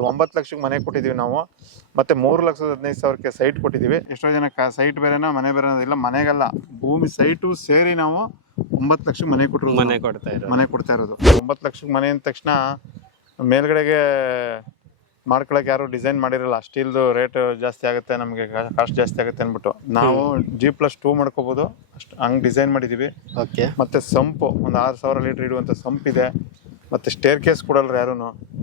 ಮಾಡಿರೋದು. 9 ಲಕ್ಷಕ್ಕೆ ಮನೆ ಕೊಟ್ಟಿದ್ದೀವಿ ನಾವು. ಮತ್ತೆ 3,15,000ಕ್ಕೆ ಸೈಟ್ ಕೊಟ್ಟಿದ್ದೀವಿ. ಎಷ್ಟೋ ಜನ ಸೈಟ್ ಬೇರೆನಾ ಮನೆ ಬೇರೆ ಇಲ್ಲ, ಮನೆಗಲ್ಲ ಭೂಮಿ ಸೈಟು ಸೇರಿ ನಾವು 9 ಲಕ್ಷಕ್ಕೆ ಮನೆ ಕೊಡ್ತಾ ಇರೋದು. 9 ಲಕ್ಷಕ್ಕೆ ಮನೆ ಅಂದ ತಕ್ಷಣ ಮೇಲ್ಗಡೆಗೆ ಮಾಡ್ಕೊಳಕ್ಕೆ ಯಾರು ಡಿಸೈನ್ ಮಾಡಿರಲ್ಲ. ಸ್ಟೀಲ್ದು ರೇಟ್ ಜಾಸ್ತಿ ಆಗುತ್ತೆ, ನಮಗೆ ಕಾಸ್ಟ್ ಜಾಸ್ತಿ ಆಗುತ್ತೆ ಅಂದ್ಬಿಟ್ಟು ನಾವು G+2 ಮಾಡ್ಕೋಬೋದು, ಅಷ್ಟು ಹಂಗೆ ಡಿಸೈನ್ ಮಾಡಿದ್ದೀವಿ. ಓಕೆ. ಮತ್ತು ಸಂಪು ಒಂದು 6,000 ಲೀಟ್ರ್ ಇಡುವಂಥ ಸಂಪಿದೆ. ಮತ್ತು ಸ್ಟೇರ್ ಕೇಸ್ ಕೊಡಲ್ರಿ ಯಾರೂ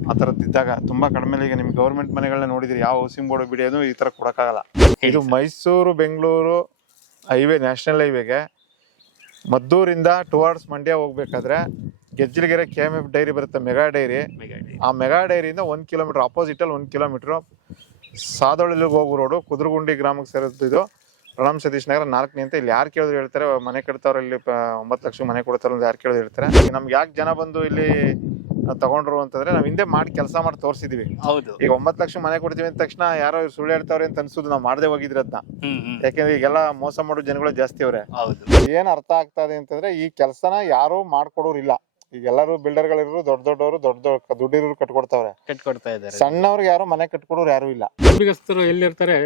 ಆ ಥರದ್ದು ಇದ್ದಾಗ. ತುಂಬ ಕಡಿಮೆ. ಈಗ ನಿಮ್ಮ ಗೌರ್ಮೆಂಟ್ ಮನೆಗಳನ್ನ ನೋಡಿದ್ರಿ, ಯಾವ ಹೌಸಿಂಗ್ ಬೋರ್ಡ್ ಬಿಡಿಯೋದು ಈ ಥರ ಕೊಡೋಕ್ಕಾಗಲ್ಲ. ಇದು ಮೈಸೂರು ಬೆಂಗಳೂರು ಹೈವೇ, ನ್ಯಾಷನಲ್ ಹೈವೇಗೆ ಮದ್ದೂರಿಂದ ಟುವರ್ಡ್ಸ್ ಮಂಡ್ಯ ಹೋಗ್ಬೇಕಾದ್ರೆ ಗೆಜ್ಜಿಲಗೆರೆ KMF ಡೈರಿ ಬರುತ್ತೆ, ಮೆಗಾ ಡೈರಿ. ಆ ಮೆಗಾ ಡೈರಿಯಿಂದ 1 ಕಿಲೋಮೀಟ್ರ್ ಆಪೋಸಿಟಲ್ಲಿ 1 ಕಿಲೋಮೀಟ್ರು ಸಾದೊಳ್ಳಿಗೆ ಹೋಗೋ ರೋಡು, ಕುದ್ರಗುಂಡಿ ಗ್ರಾಮಕ್ಕೆ ಸೇರಿದ್ದು. ಇದು ಪ್ರಣಮ್ ಸತೀಶ್ ನಗರ 4ನೇ ಅಂತ. ಇಲ್ಲಿ ಯಾರು ಕೇಳಿದ್ರು ಹೇಳ್ತಾರೆ ಮನೆ ಕಟ್ತವ್ರು, ಇಲ್ಲಿ 9 ಲಕ್ಷ ಮನೆ ಕೊಡ್ತಾರೆ ಅಂತ ಯಾರು ಕೇಳಿದ್ರು ಹೇಳ್ತಾರೆ. ನಮ್ಗೆ ಯಾಕೆ ಜನ ಬಂದು ಇಲ್ಲಿ ತಗೊಂಡ್ರು ಅಂತಂದ್ರೆ ನಾವು ಹಿಂದೆ ಮಾಡಿ ಕೆಲಸ ಮಾಡಿ ತೋರಿಸಿದ್ವಿ. ಹೌದು. ಈಗ 9 ಲಕ್ಷ ಮನೆ ಕೊಡ್ತೀವಿ ಅಂದ ತಕ್ಷಣ ಯಾರೋ ಸುಳ್ಳು ಹೇಳ್ತಾವ್ರೆ ಅಂತ ಅನ್ಸುದು, ನಾವು ಮಾಡದೆ ಹೋಗಿದ್ರೆ ಅದನ್ನ. ಯಾಕೆಂದ್ರೆ ಈಗೆಲ್ಲ ಮೋಸ ಮಾಡೋ ಜನಗಳು ಜಾಸ್ತಿ ಅವ್ರೆ. ಏನ್ ಅರ್ಥ ಆಗ್ತಾ ಇದೆ ಅಂತಂದ್ರೆ ಈ ಕೆಲಸನ ಯಾರು ಮಾಡ್ಕೊಡೋರು ಇಲ್ಲ. ಈಗ ಎಲ್ಲರೂ ಬಿಲ್ಡರ್ಗಳಿರೋ ದೊಡ್ಡವರು ದೊಡ್ಡ ದುಡ್ಡಿರೋರು ಕಟ್ಕೊಡ್ತಾ ಇದ್ದಾರೆ. ಸಣ್ಣವ್ರಿಗೆ ಯಾರು ಮನೆ ಕಟ್ಕೊಡೋರು ಯಾರು ಇಲ್ಲ. ನಂಬಿಗಸ್ತರು ಎಲ್ಲಿರ್ತಾರೆ,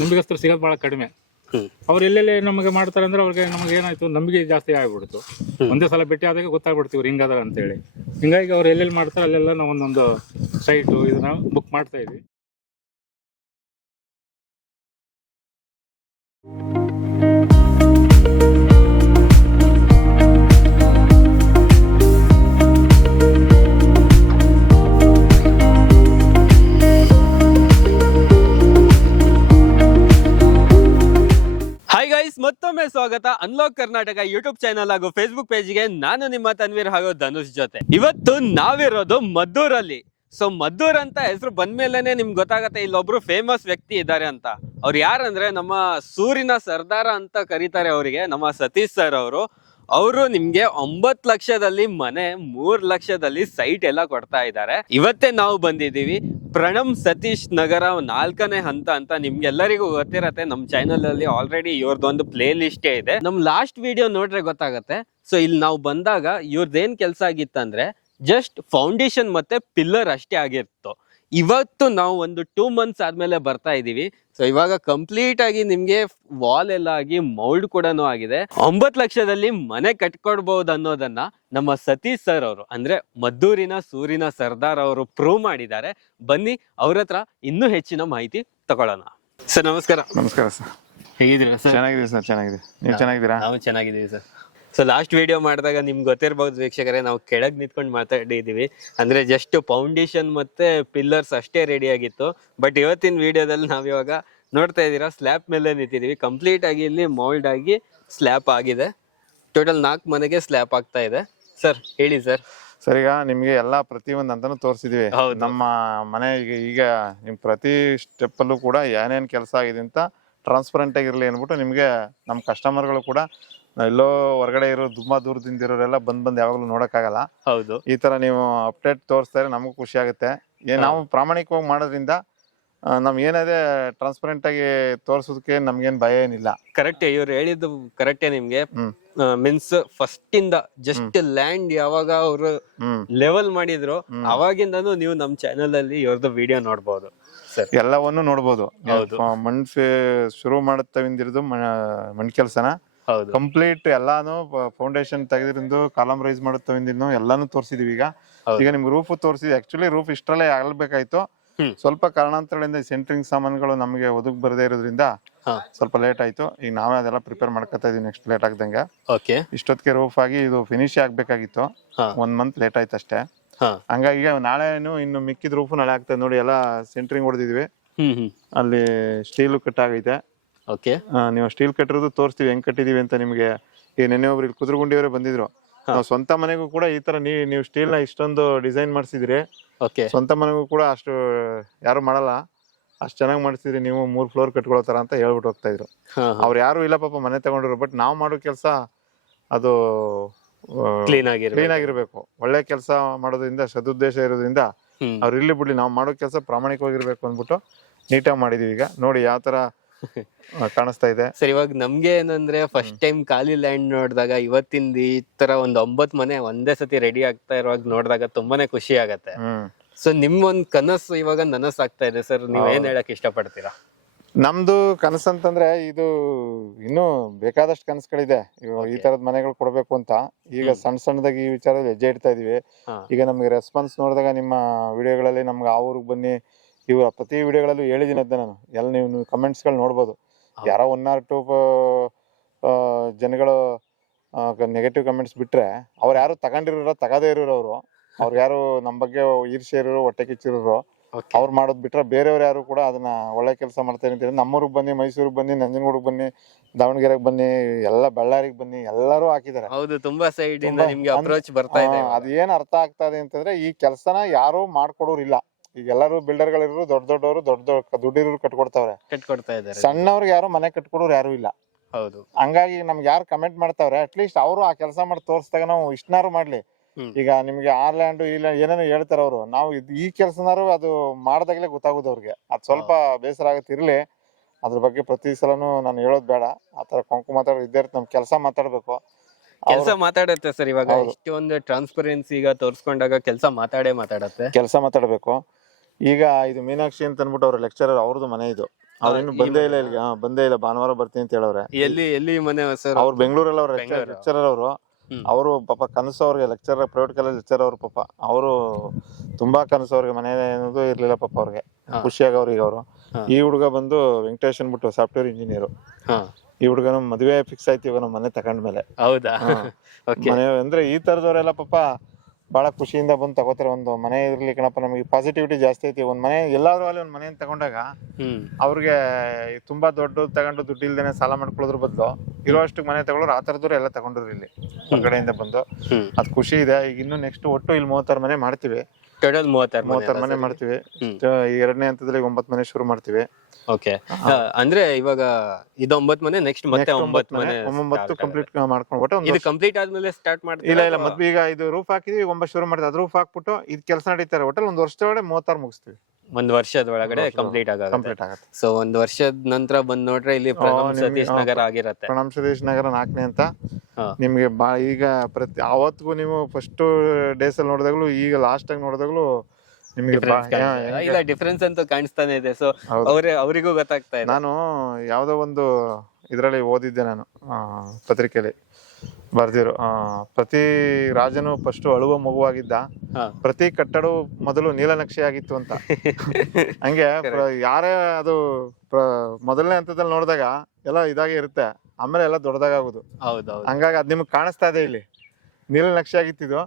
ನಂಬಿಗಸ್ತರು ಸಿಗೋದು ಬಹಳ ಕಡಿಮೆ. ಅವ್ರು ಎಲ್ಲೆಲ್ಲಿ ನಮಗೆ ಮಾಡ್ತಾರೆ ಅಂದ್ರೆ ಅವ್ರಿಗೆ ನಮಗೆ ಏನಾಯ್ತು, ನಂಬಿಕೆ ಜಾಸ್ತಿ ಆಗ್ಬಿಡ್ತು. ಒಂದೇ ಸಲ ಭೇಟಿ ಆದಾಗ ಗೊತ್ತಾಗ್ಬಿಡ್ತೀವಿ ಹಿಂಗದಾರ ಅಂತೇಳಿ. ಹಿಂಗಾಗಿ ಅವ್ರು ಎಲ್ಲೆಲ್ಲಿ ಮಾಡ್ತಾರೆ ಅಲ್ಲೆಲ್ಲ ನಾವು ಒಂದೊಂದು ಸೈಟು ಇದನ್ನ ಬುಕ್ ಮಾಡ್ತಾ ಇದ್ವಿ. ಮತ್ತೊಮ್ಮೆ ಸ್ವಾಗತ ಅನ್ಲಾಕ್ ಕರ್ನಾಟಕ ಯೂಟ್ಯೂಬ್ ಚಾನಲ್ ಹಾಗೂ ಫೇಸ್ಬುಕ್ ಪೇಜ್ಗೆ. ನಾನು ನಿಮ್ಮ ತನ್ವೀರ್ ಹಾಗೂ ಧನುಷ್ ಜೊತೆ. ಇವತ್ತು ನಾವಿರೋದು ಮದ್ದೂರಲ್ಲಿ. ಸೊ ಮದ್ದೂರ್ ಅಂತ ಹೆಸರು ಬಂದ್ಮೇಲೆನೆ ನಿಮ್ಗೆ ಗೊತ್ತಾಗತ್ತೆ ಇಲ್ಲೊಬ್ರು ಫೇಮಸ್ ವ್ಯಕ್ತಿ ಇದ್ದಾರೆ ಅಂತ. ಅವ್ರು ಯಾರಂದ್ರೆ ನಮ್ಮ ಸೂರಿನ ಸರ್ದಾರ ಅಂತ ಕರೀತಾರೆ ಅವರಿಗೆ, ನಮ್ಮ ಸತೀಶ್ ಸರ್ ಅವರು ನಿಮ್ಗೆ 9 ಲಕ್ಷದಲ್ಲಿ ಮನೆ, 3 ಲಕ್ಷದಲ್ಲಿ ಸೈಟ್ ಎಲ್ಲ ಕೊಡ್ತಾ ಇದ್ದಾರೆ. ಇವತ್ತೇ ನಾವು ಬಂದಿದ್ದೀವಿ ಪ್ರಣಮ್ ಸತೀಶ್ ನಗರ 4ನೇ ಹಂತ ಅಂತ. ನಿಮ್ಗೆಲ್ಲರಿಗೂ ಗೊತ್ತಿರತ್ತೆ, ನಮ್ಮ ಚಾನಲ್ ಅಲ್ಲಿ ಆಲ್ರೆಡಿ ಇವ್ರದೊಂದು ಪ್ಲೇ ಲಿಸ್ಟೇ ಇದೆ. ನಮ್ ಲಾಸ್ಟ್ ವಿಡಿಯೋ ನೋಡ್ರೆ ಗೊತ್ತಾಗತ್ತೆ. ಸೊ ಇಲ್ಲಿ ನಾವು ಬಂದಾಗ ಇವ್ರದ್ದೇನ್ ಕೆಲಸ ಆಗಿತ್ತಂದ್ರೆ ಜಸ್ಟ್ ಫೌಂಡೇಶನ್ ಮತ್ತೆ ಪಿಲ್ಲರ್ ಅಷ್ಟೇ ಆಗಿತ್ತು. ಇವತ್ತು ನಾವು ಒಂದು 2 ಮಂತ್ಸ್ ಆದ್ಮೇಲೆ ಬರ್ತಾ ಇದೀವಿ. ಸೊ ಇವಾಗ ಕಂಪ್ಲೀಟ್ ಆಗಿ ನಿಮ್ಗೆ ವಾಲ್ ಎಲ್ಲ ಆಗಿ ಮೌಲ್ಡ್ ಕೂಡ ಆಗಿದೆ. 9 ಲಕ್ಷದಲ್ಲಿ ಮನೆ ಕಟ್ಕೊಡ್ಬಹುದು ಅನ್ನೋದನ್ನ ನಮ್ಮ ಸತೀಶ್ ಸರ್ ಅವರು, ಅಂದ್ರೆ ಮದ್ದೂರಿನ ಸೂರಿನ ಸರ್ದಾರ್ ಅವರು ಪ್ರೂವ್ ಮಾಡಿದ್ದಾರೆ. ಬನ್ನಿ ಅವ್ರ ಹತ್ರ ಇನ್ನೂ ಹೆಚ್ಚಿನ ಮಾಹಿತಿ ತಗೊಳ್ಳೋಣ. ಸರ್ ನಮಸ್ಕಾರ. ನಮಸ್ಕಾರ ಸರ್, ಹೇಗಿದ್ದೀರಾ ಸರ್? ಚೆನ್ನಾಗಿದ್ದೀವಿ ಸರ್. ಚೆನ್ನಾಗಿದೆ, ನೀವು ಚೆನ್ನಾಗಿದ್ದೀರಾ? ನಾವು ಚೆನ್ನಾಗಿದ್ದೀವಿ ಸರ್. ಸೊ ಲಾಸ್ಟ್ ವಿಡಿಯೋ ಮಾಡಿದಾಗ ನಿಮ್ಗೆ ಗೊತ್ತಿರಬಹುದು ವೀಕ್ಷಕರೇ, ನಾವು ಕೆಳಗೆ ನಿಂತ್ಕೊಂಡು ಮಾತಾಡಿದ್ದೀವಿ. ಅಂದ್ರೆ ಜಸ್ಟ್ ಫೌಂಡೇಶನ್ ಮತ್ತೆ ಪಿಲ್ಲರ್ಸ್ ಅಷ್ಟೇ ರೆಡಿ ಆಗಿತ್ತು. ಬಟ್ ಇವತ್ತಿನ ವಿಡಿಯೋದಲ್ಲಿ ನಾವ್ ಇವಾಗ ನೋಡ್ತಾ ಇದ್ದೀರಾ ಸ್ಲ್ಯಾಬ್ ಮೇಲೆ ನಿಂತಿದ್ದೀವಿ. ಕಂಪ್ಲೀಟ್ ಆಗಿ ಇಲ್ಲಿ ಮೌಲ್ಡ್ ಆಗಿ ಸ್ಲ್ಯಾಬ್ ಆಗಿದೆ. ಟೋಟಲ್ 4 ಮನೆಗೆ ಸ್ಲ್ಯಾಬ್ ಆಗ್ತಾ ಇದೆ. ಸರ್ ಹೇಳಿ ಸರ್. ಸರ್ ಈಗ ನಿಮ್ಗೆ ಎಲ್ಲಾ ಪ್ರತಿಯೊಂದು ಅಂತಾನು ತೋರಿಸಿದೀವಿ. ನಮ್ಮ ಮನೆ ಈಗ ನಿಮ್ ಪ್ರತಿ ಸ್ಟೆಪ್ ಅಲ್ಲೂ ಕೂಡ ಏನೇನ್ ಕೆಲಸ ಆಗಿದೆ ಅಂತ ಟ್ರಾನ್ಸ್ಪರೆಂಟ್ ಆಗಿರ್ಲಿ ಅನ್ಬಿಟ್ಟು ನಿಮ್ಗೆ ನಮ್ಮ ಕಸ್ಟಮರ್ಗಳು ಕೂಡ ಎಲ್ಲೋ ಹೊರಗಡೆ ಇರೋ ತುಂಬಾ ದೂರದಿಂದ ಇರೋರೆಲ್ಲ ಬಂದ್ ಯಾವಾಗ್ಲೂ ನೋಡಕ್ಕಾಗಲ್ಲ. ಹೌದು. ಈ ತರ ನೀವು ಅಪ್ಡೇಟ್ ತೋರಿಸ್ತಾರೆ ನಮಗೂ ಖುಷಿ ಆಗುತ್ತೆ. ನಾವು ಪ್ರಾಮಾಣಿಕವಾಗಿ ಮಾಡೋದ್ರಿಂದ ನಮ್ ಏನಾದ್ರೆ ಟ್ರಾನ್ಸ್ಪರೆಂಟ್ ಆಗಿ ತೋರ್ಸೋದಕ್ಕೆ ನಮ್ಗೇನ್ ಭಯ ಏನಿಲ್ಲ. ಕರೆಕ್ಟ್, ಇವ್ರು ಹೇಳಿದ್ದು ಕರೆಕ್ಟೇ. ನಿಮ್ಗೆ ಮೀನ್ಸ್ ಫಸ್ಟ್ ಇಂದ ಜಸ್ಟ್ ಲ್ಯಾಂಡ್ ಯಾವಾಗ ಅವರು ಲೆವೆಲ್ ಮಾಡಿದ್ರು ಅವಾಗಿಂದನು ನೀವು ನಮ್ ಚಾನೆಲ್ ಅಲ್ಲಿ ಇವ್ರದ್ದು ವಿಡಿಯೋ ನೋಡ್ಬೋದು. ಎಲ್ಲವನ್ನು ನೋಡ್ಬೋದು. ಮಣ್ ಶುರು ಮಾಡುತ್ತವಿಂದಿರೋದು ಮಣ್ ಕೆಲ್ಸನ ಕಂಪ್ಲೀಟ್ ಎಲ್ಲಾನು ಫೌಂಡೇಶನ್ ತೆಗೆದ್ರಿಂದ ಕಾಲಮ್ ರೈಸ್ ಮಾಡುತ್ತವಿಂದ ಎಲ್ಲಾನು ತೋರಿಸಿದೀವಿ. ಈಗ ನಿಮ್ಗೆ ರೂಫ್ ತೋರಿಸಿದ್ವಿ. ಆಕ್ಚುಲಿ ರೂಫ್ ಇಷ್ಟರಲ್ಲೇ ಆಗ್ಬೇಕಾಯ್ತು. ಸ್ವಲ್ಪ ಕಾರಣಾಂತರಗಳಿಂದ ಸೆಂಟ್ರಿಂಗ್ ಸಾಮಾನುಗಳು ನಮಗೆ ಒದಗ್ ಬರದೇ ಇರೋದ್ರಿಂದ ಸ್ವಲ್ಪ ಲೇಟ್ ಆಯ್ತು. ಈಗ ನಾವೇ ಅದೆಲ್ಲ ಪ್ರಿಪೇರ್ ಮಾಡ್ಕೊತಾ ಇದೀವಿ ನೆಕ್ಸ್ಟ್ ಲೇಟ್ ಆಗ್ದಂಗೆ. ಇಷ್ಟೊತ್ತಿಗೆ ರೂಫ್ ಆಗಿ ಇದು ಫಿನಿಶ್ ಆಗ್ಬೇಕಾಗಿತ್ತು. 1 ಮಂತ್ ಲೇಟ್ ಆಯ್ತು ಅಷ್ಟೇ. ಹಂಗಾಗಿ ಈಗ ನಾಳೆನು ಇನ್ನು ಮಿಕ್ಕಿದ ರೂಫ್ ನಾಳೆ ಆಗ್ತದೆ ನೋಡಿ. ಎಲ್ಲ ಸೆಂಟ್ರಿಂಗ್ ಹೊಡೆದಿದ್ವಿ, ಅಲ್ಲಿ ಸ್ಟೀಲ್ ಕಟ್ ಆಗೈತೆ. ನೀವು ಸ್ಟೀಲ್ ಕಟ್ಟಿರೋದು ತೋರಿಸ್ತೀವಿ ಹೆಂಗ್ ಕಟ್ಟಿದೀವಿ ಅಂತ ನಿಮ್ಗೆ. ಈಗ ನೆನ್ನೆ ಒಬ್ರು ಇಲ್ಲಿ ಕುದ್ರಗುಂಡಿಯವರೇ ಬಂದಿದ್ರು. ನಾವು ಸ್ವಂತ ಮನೆಗೂ ಕೂಡ ಈ ತರ ನೀವು ಸ್ಟೀಲ್ ನ ಇಷ್ಟೊಂದು ಡಿಸೈನ್ ಮಾಡಿಸಿದ್ರಿ. ಸ್ವಂತ ಮನೆಗೂ ಕೂಡ ಅಷ್ಟು ಯಾರು ಮಾಡಲ್ಲ, ಅಷ್ಟು ಚೆನ್ನಾಗಿ ಮಾಡಿಸಿದ್ರಿ ನೀವು. 3 ಫ್ಲೋರ್ ಕಟ್ಕೊಳ್ತಾರ ಅಂತ ಹೇಳ್ಬಿಟ್ಟು ಹೋಗ್ತಾ ಇದ್ರು. ಅವ್ರು ಯಾರು ಇಲ್ಲ ಪಾಪ, ಮನೆ ತಗೊಂಡ್ರು. ಬಟ್ ನಾವು ಮಾಡೋ ಕೆಲಸ ಅದು ಕ್ಲೀನ್ ಆಗಿರ್ಬೇಕು. ಒಳ್ಳೆ ಕೆಲಸ ಮಾಡೋದ್ರಿಂದ, ಸದುದ್ದೇಶ ಇರೋದ್ರಿಂದ ಅವ್ರು ಇಲ್ಲಿ ಬಿಡ್ಲಿ, ನಾವು ಮಾಡೋ ಕೆಲಸ ಪ್ರಾಮಾಣಿಕವಾಗಿರ್ಬೇಕು ಅಂದ್ಬಿಟ್ಟು ನೀಟಾಗಿ ಮಾಡಿದೀವಿ. ಈಗ ನೋಡಿ ಯಾವ ತರ ಕಾಣಿಸ್ತಾ ಇದೆ. ಸರ್ ಇವಾಗ ನಮ್ಗೆ ಏನಂದ್ರೆ ಫಸ್ಟ್ ಟೈಮ್ ಖಾಲಿ ಲ್ಯಾಂಡ್ ನೋಡಿದಾಗ ಇವತ್ತಿಂದ ಈ ತರ ಒಂದು 9 ಮನೆ ಒಂದೇ ಸತಿ ರೆಡಿ ಆಗ್ತಾ ಇರುವಾಗ ನೋಡಿದಾಗ ತುಂಬಾನೇ ಖುಷಿ ಆಗತ್ತೆ. ಸೊ ನಿಮ್ಮೊಂದ್ ಕನಸು ಇವಾಗ ನನಸಾಗ್ತಾ ಇದೆ ಸರ್, ನೀವ್ ಏನ್ ಹೇಳಕ್ ಇಷ್ಟಪಡ್ತೀರಾ? ನಮ್ದು ಕನಸು ಅಂತಂದ್ರೆ ಇದು ಇನ್ನೂ ಬೇಕಾದಷ್ಟು ಕನಸುಗಳಿದೆ. ಈ ತರದ ಮನೆಗಳು ಕೊಡ್ಬೇಕು ಅಂತ ಈಗ ಸಣ್ಣ ಸಣ್ಣದಾಗಿ ಈ ವಿಚಾರದಲ್ಲಿ ಹೆಜ್ಜೆ ಇಡ್ತಾ ಇದೀವಿ. ಈಗ ನಮ್ಗೆ ರೆಸ್ಪಾನ್ಸ್ ನೋಡಿದಾಗ ನಿಮ್ಮ ವಿಡಿಯೋಗಳಲ್ಲಿ ನಮ್ಗೆ ಆ ಊರಿಗೆ ಬನ್ನಿ, ಇವ ಪ್ರತಿ ವಿಡಿಯೋಗಳಲ್ಲೂ ಹೇಳಿದೀನಿ ಅದ್ನ ನಾನು. ಎಲ್ಲ ನೀವು ಕಮೆಂಟ್ಸ್ಗಳು ನೋಡ್ಬೋದು. ಯಾರೋ 1 or 2 ಜನಗಳು ನೆಗೆಟಿವ್ ಕಮೆಂಟ್ಸ್ ಬಿಟ್ರೆ ಅವ್ರು ಯಾರು ತಗೊಂಡಿರೋ ತಗದೇ ಇರೋರು, ಅವ್ರು ಯಾರು ನಮ್ಮ ಬಗ್ಗೆ ಈರ್ಷೆ ಇರೋರು, ಹೊಟ್ಟೆ ಕಿಚ್ಚಿರೋರು, ಅವ್ರು ಮಾಡೋದ್ ಬಿಟ್ರೆ ಬೇರೆಯವ್ರು ಯಾರು ಕೂಡ ಅದನ್ನ ಒಳ್ಳೆ ಕೆಲಸ ಮಾಡ್ತಾರೆ ಅಂತ ಹೇಳಿ ನಮ್ಮೂರಿಗೆ ಬನ್ನಿ, ಮೈಸೂರಿಗೆ ಬನ್ನಿ, ನಂಜನಗೂಡಿಗೆ ಬನ್ನಿ, ದಾವಣಗೆರೆಗೆ ಬನ್ನಿ, ಎಲ್ಲ ಬಳ್ಳಾರಿಗೆ ಬನ್ನಿ, ಎಲ್ಲರೂ ಹಾಕಿದ್ದಾರೆ. ಹೌದು, ತುಂಬಾ ಸೈಡ್ ಇಂದ ನಿಮ್ಗೆ ಅಪ್ರೋಚ್ ಬರ್ತಾ ಇದೆ. ಅದೇನ್ ಅರ್ಥ ಆಗ್ತಾ ಇದೆ ಅಂತಂದ್ರೆ ಈ ಕೆಲಸನ ಯಾರು ಮಾಡ್ಕೊಡೋರಿಲ್ಲ. ಈಗ ಎಲ್ಲರೂ ಬಿಲ್ಡರ್ಗಳಿರೋರು, ದೊಡ್ಡ ದೊಡ್ಡವರು, ದೊಡ್ಡ ದುಡ್ಡಿರೋರು ಕಟ್ಕೊಡ್ತಾವ್ರೆ. ಸಣ್ಣವ್ರಿಗೆ ಯಾರು ಮನೆ ಕಟ್ಕೊಡೋರು ಯಾರು ಇಲ್ಲ. ಹೌದು. ಹಂಗಾಗಿ ನಮ್ಗೆ ಯಾರು ಕಮೆಂಟ್ ಮಾಡ್ತಾವ್ರೆ ಅಟ್ಲೀಸ್ಟ್ ಅವರು ಆ ಕೆಲಸ ಮಾಡಿ ತೋರಿಸಿದಾಗ ನಾವು ಇಷ್ಟನಾರು ಮಾಡ್ಲಿ. ಈಗ ನಿಮ್ಗೆ ಆರ್ಲ್ಯಾಂಡ್ ಇಲ್ಲ ಏನೇನೋ ಹೇಳ್ತಾರ ಅವರು, ನಾವು ಈ ಕೆಲಸನಾರು ಅದು ಮಾಡ್ದಾಗ್ಲೇ ಗೊತ್ತಾಗುದು ಅವ್ರಿಗೆ. ಅದ್ ಸ್ವಲ್ಪ ಬೇಸರ ಆಗತ್ತೆ, ಇರ್ಲಿ. ಅದ್ರ ಬಗ್ಗೆ ಪ್ರತಿ ಸಲನು ನಾನು ಹೇಳೋದ್ ಬೇಡ. ಆತರ ಕೊಂಕು ಮಾತಾಡೋದು ಇದ್ದೇ ಇರುತ್ತೆ. ನಮ್ ಕೆಲಸ ಮಾತಾಡ್ಬೇಕು, ಕೆಲಸ ಮಾತಾಡತ್ತೆ ಸರ್. ಇವಾಗ ಇಷ್ಟೊಂದು ಟ್ರಾನ್ಸ್ಪರೆನ್ಸಿ ಈಗ ತೋರ್ಸ್ಕೊಂಡಾಗ ಕೆಲಸ ಮಾತಾಡತ್ತೆ, ಕೆಲಸ ಮಾತಾಡ್ಬೇಕು. ಈಗ ಇದು ಮೀನಾಕ್ಷಿ ಅಂತ ಅನ್ಬಿಟ್ಟು ಅವ್ರ ಲೆಕ್ಚರರ್, ಅವ್ರದ್ದು ಮನೆ ಇದು. ಅವ್ರಿನ್ನು ಬಂದೇ ಇಲ್ಲ ಇಲ್ಲಿಗೆ. ಬಂದೇ ಇಲ್ಲ, ಭಾನುವಾರ ಬರ್ತೀನಿ ಅಂತ ಹೇಳವ್ರೆ. ಎಲ್ಲಿ ಮನೆ ಸರ್? ಅವ್ರು ಬೆಂಗಳೂರಲ್ಲಿ ಅವ್ರ ಲೆಕ್ಚರರ್ ಅವರು ಪಾಪ ಕನಸು ಅವ್ರಿಗೆ. ಲೆಕ್ಚರರ್, ಪ್ರೈವೇಟ್ ಕಾಲೇಜ್ ಲೆಕ್ಚರ್ ಅವ್ರು ಪಾಪ. ಅವರು ತುಂಬಾ ಕನಸು ಅವ್ರಿಗೆ, ಮನೆ ಅನ್ನೋದು ಇರ್ಲಿಲ್ಲ ಪಾಪ ಅವ್ರಿಗೆ. ಖುಷಿಯಾಗ ಈಗ ಅವರು. ಈ ಹುಡುಗ ಬಂದು ವೆಂಕಟೇಶ್ ಅನ್ಬಿಟ್ಟು ಸಾಫ್ಟ್ವೇರ್ ಇಂಜಿನಿಯರ್. ಈ ಹುಡುಗನ ಮದುವೆ ಫಿಕ್ಸ್ ಆಯ್ತು ಇವಾಗ ನಮ್ಮ ಮನೆ ತಗೊಂಡ್ಮೇಲೆ. ಹೌದಾ? ಮನೆ ಅಂದ್ರೆ ಈ ತರದವರೆಲ್ಲ ಪಾಪ ಬಹಳ ಖುಷಿಯಿಂದ ಬಂದು ತಗೋತಾರೆ. ಒಂದು ಮನೆ ಇರ್ಲಿ ಕಣಪ್ಪ, ನಮಗೆ ಪಾಸಿಟಿವಿಟಿ ಜಾಸ್ತಿ ಐತಿ. ಒಂದ್ ಮನೆ ಎಲ್ಲಾದ್ರೂ ಅಲ್ಲಿ ಒಂದ್ ಮನೆಯನ್ನು ತಗೊಂಡಾಗ ಅವ್ರಿಗೆ ತುಂಬಾ ದೊಡ್ಡ ತಗೊಂಡು ದುಡ್ಡು ಇಲ್ದೇನೆ ಸಾಲ ಮಾಡ್ಕೊಳ್ಳೋದ್ರ ಬದಲು ಇರೋಷ್ಟು ಮನೆ ತಗೊಳ್ಳೋರು ಆ ತರದವ್ರು ಎಲ್ಲ ತಗೊಂಡ್ರು ಇಲ್ಲಿ ಹೊರಗಡೆಯಿಂದ ಬಂದು. ಅದ್ ಖುಷಿ ಇದೆ. ಈಗ ಇನ್ನು ನೆಕ್ಸ್ಟ್ ಒಟ್ಟು ಇಲ್ಲಿ 36 ಮನೆ ಮಾಡ್ತೀವಿ. 36 ಮನೆ ಮಾಡ್ತೀವಿ. 2ನೇ ಹಂತದಲ್ಲಿ 9 ಮನೆ ಶುರು ಮಾಡ್ತೀವಿ. ಓಕೆ, ಅಂದ್ರೆ ಇವಾಗ ಇದು 9 ಮನೆ, ನೆಕ್ಸ್ಟ್ ಮತ್ತೆ 9 ಮನೆ 9 ಕಂಪ್ಲೀಟ್ ಮಾಡ್ಕೊಂಡು ಇದು ಕಂಪ್ಲೀಟ್ ಆದ್ಮೇಲೆ ಸ್ಟಾರ್ಟ್ ಮಾಡ್ತೀವಿ. ಇಲ್ಲ ಮೊದ್ಲು ಈಗ ಇದು ರೂಫ್ ಹಾಕಿದ್ವಿ, 9 ಶುರು ಮಾಡಿದ್ವಿ. ಅದು ರೂಫ್ ಹಾಕ್ಬಿಟ್ಟು ಇದು ಕೆಲಸ ನಡೀತಾರೆ. ಒಟ್ಟಲ್ಲಿ 1 ವರ್ಷದೊಳಗಡೆ 36 ಮುಗಿಸ್ತೀವಿ. 1 ವರ್ಷದ ಒಳಗಡೆ ಕಂಪ್ಲೀಟ್ ಆಗುತ್ತೆ. ಸೊ 1 ವರ್ಷದ ನಂತರ ಬಂದ್ ನೋಡ್ರೆ ಇಲ್ಲಿ ಪ್ರಣಮ್ ಸತೀಶ್ ನಗರ ಆಗಿರತ್ತೆ. ಪ್ರಣಮ್ ಸತೀಶ್ ನಗರ 4ನೇ ಅಂತ ನಿಮ್ಗೆ ಈಗ ಪ್ರತಿ ಅವತ್ತಿಗೂ ನೀವು ಫಸ್ಟ್ ಡೇಸ್ ಅಲ್ಲಿ ನೋಡಿದಾಗ್ಲೂ ಈಗ ಲಾಸ್ಟ್ ಆಗಿ ನೋಡಿದಾಗ್ಲೂ ನಿಮ್ಗೆ ಇಲ್ಲ ಡಿಫರೆನ್ಸ್ ಅಂತೂ ಕಾಣಿಸ್ತಾನೆ ಇದೆ. ಸೊ ಅವರಿಗೂ ಗೊತ್ತಾಗ್ತಾ ಇದೆ. ನಾನು ಯಾವ್ದೋ ಒಂದು ಇದ್ರಲ್ಲಿ ಓದಿದ್ದೆ, ನಾನು ಪತ್ರಿಕೆಯಲ್ಲಿ ಬರ್ದಿರು, ಪ್ರತಿ ರಾಜನು ಫಸ್ಟ್ ಅಳುವ ಮಗುವಾಗಿದ್ದ, ಪ್ರತಿ ಕಟ್ಟಡ ಮೊದಲು ನೀಲನಕ್ಷೆ ಆಗಿತ್ತು ಅಂತ. ಹಂಗೆ ಯಾರೇ ಅದು ಮೊದಲನೇ ಹಂತದಲ್ಲಿ ನೋಡಿದಾಗ ಎಲ್ಲ ಇದಾಗೆ ಇರುತ್ತೆ, ಆಮೇಲೆ ಎಲ್ಲ ದೊಡ್ಡದಾಗುದು. ಹಂಗಾಗಿ ಅದ್ ನಿಮ್ಗೆ ಕಾಣಿಸ್ತಾ ಇದೆ. ಇಲ್ಲಿ ನೀಲನಕ್ಷೆ ಆಗಿತ್ತಿದ್ದು,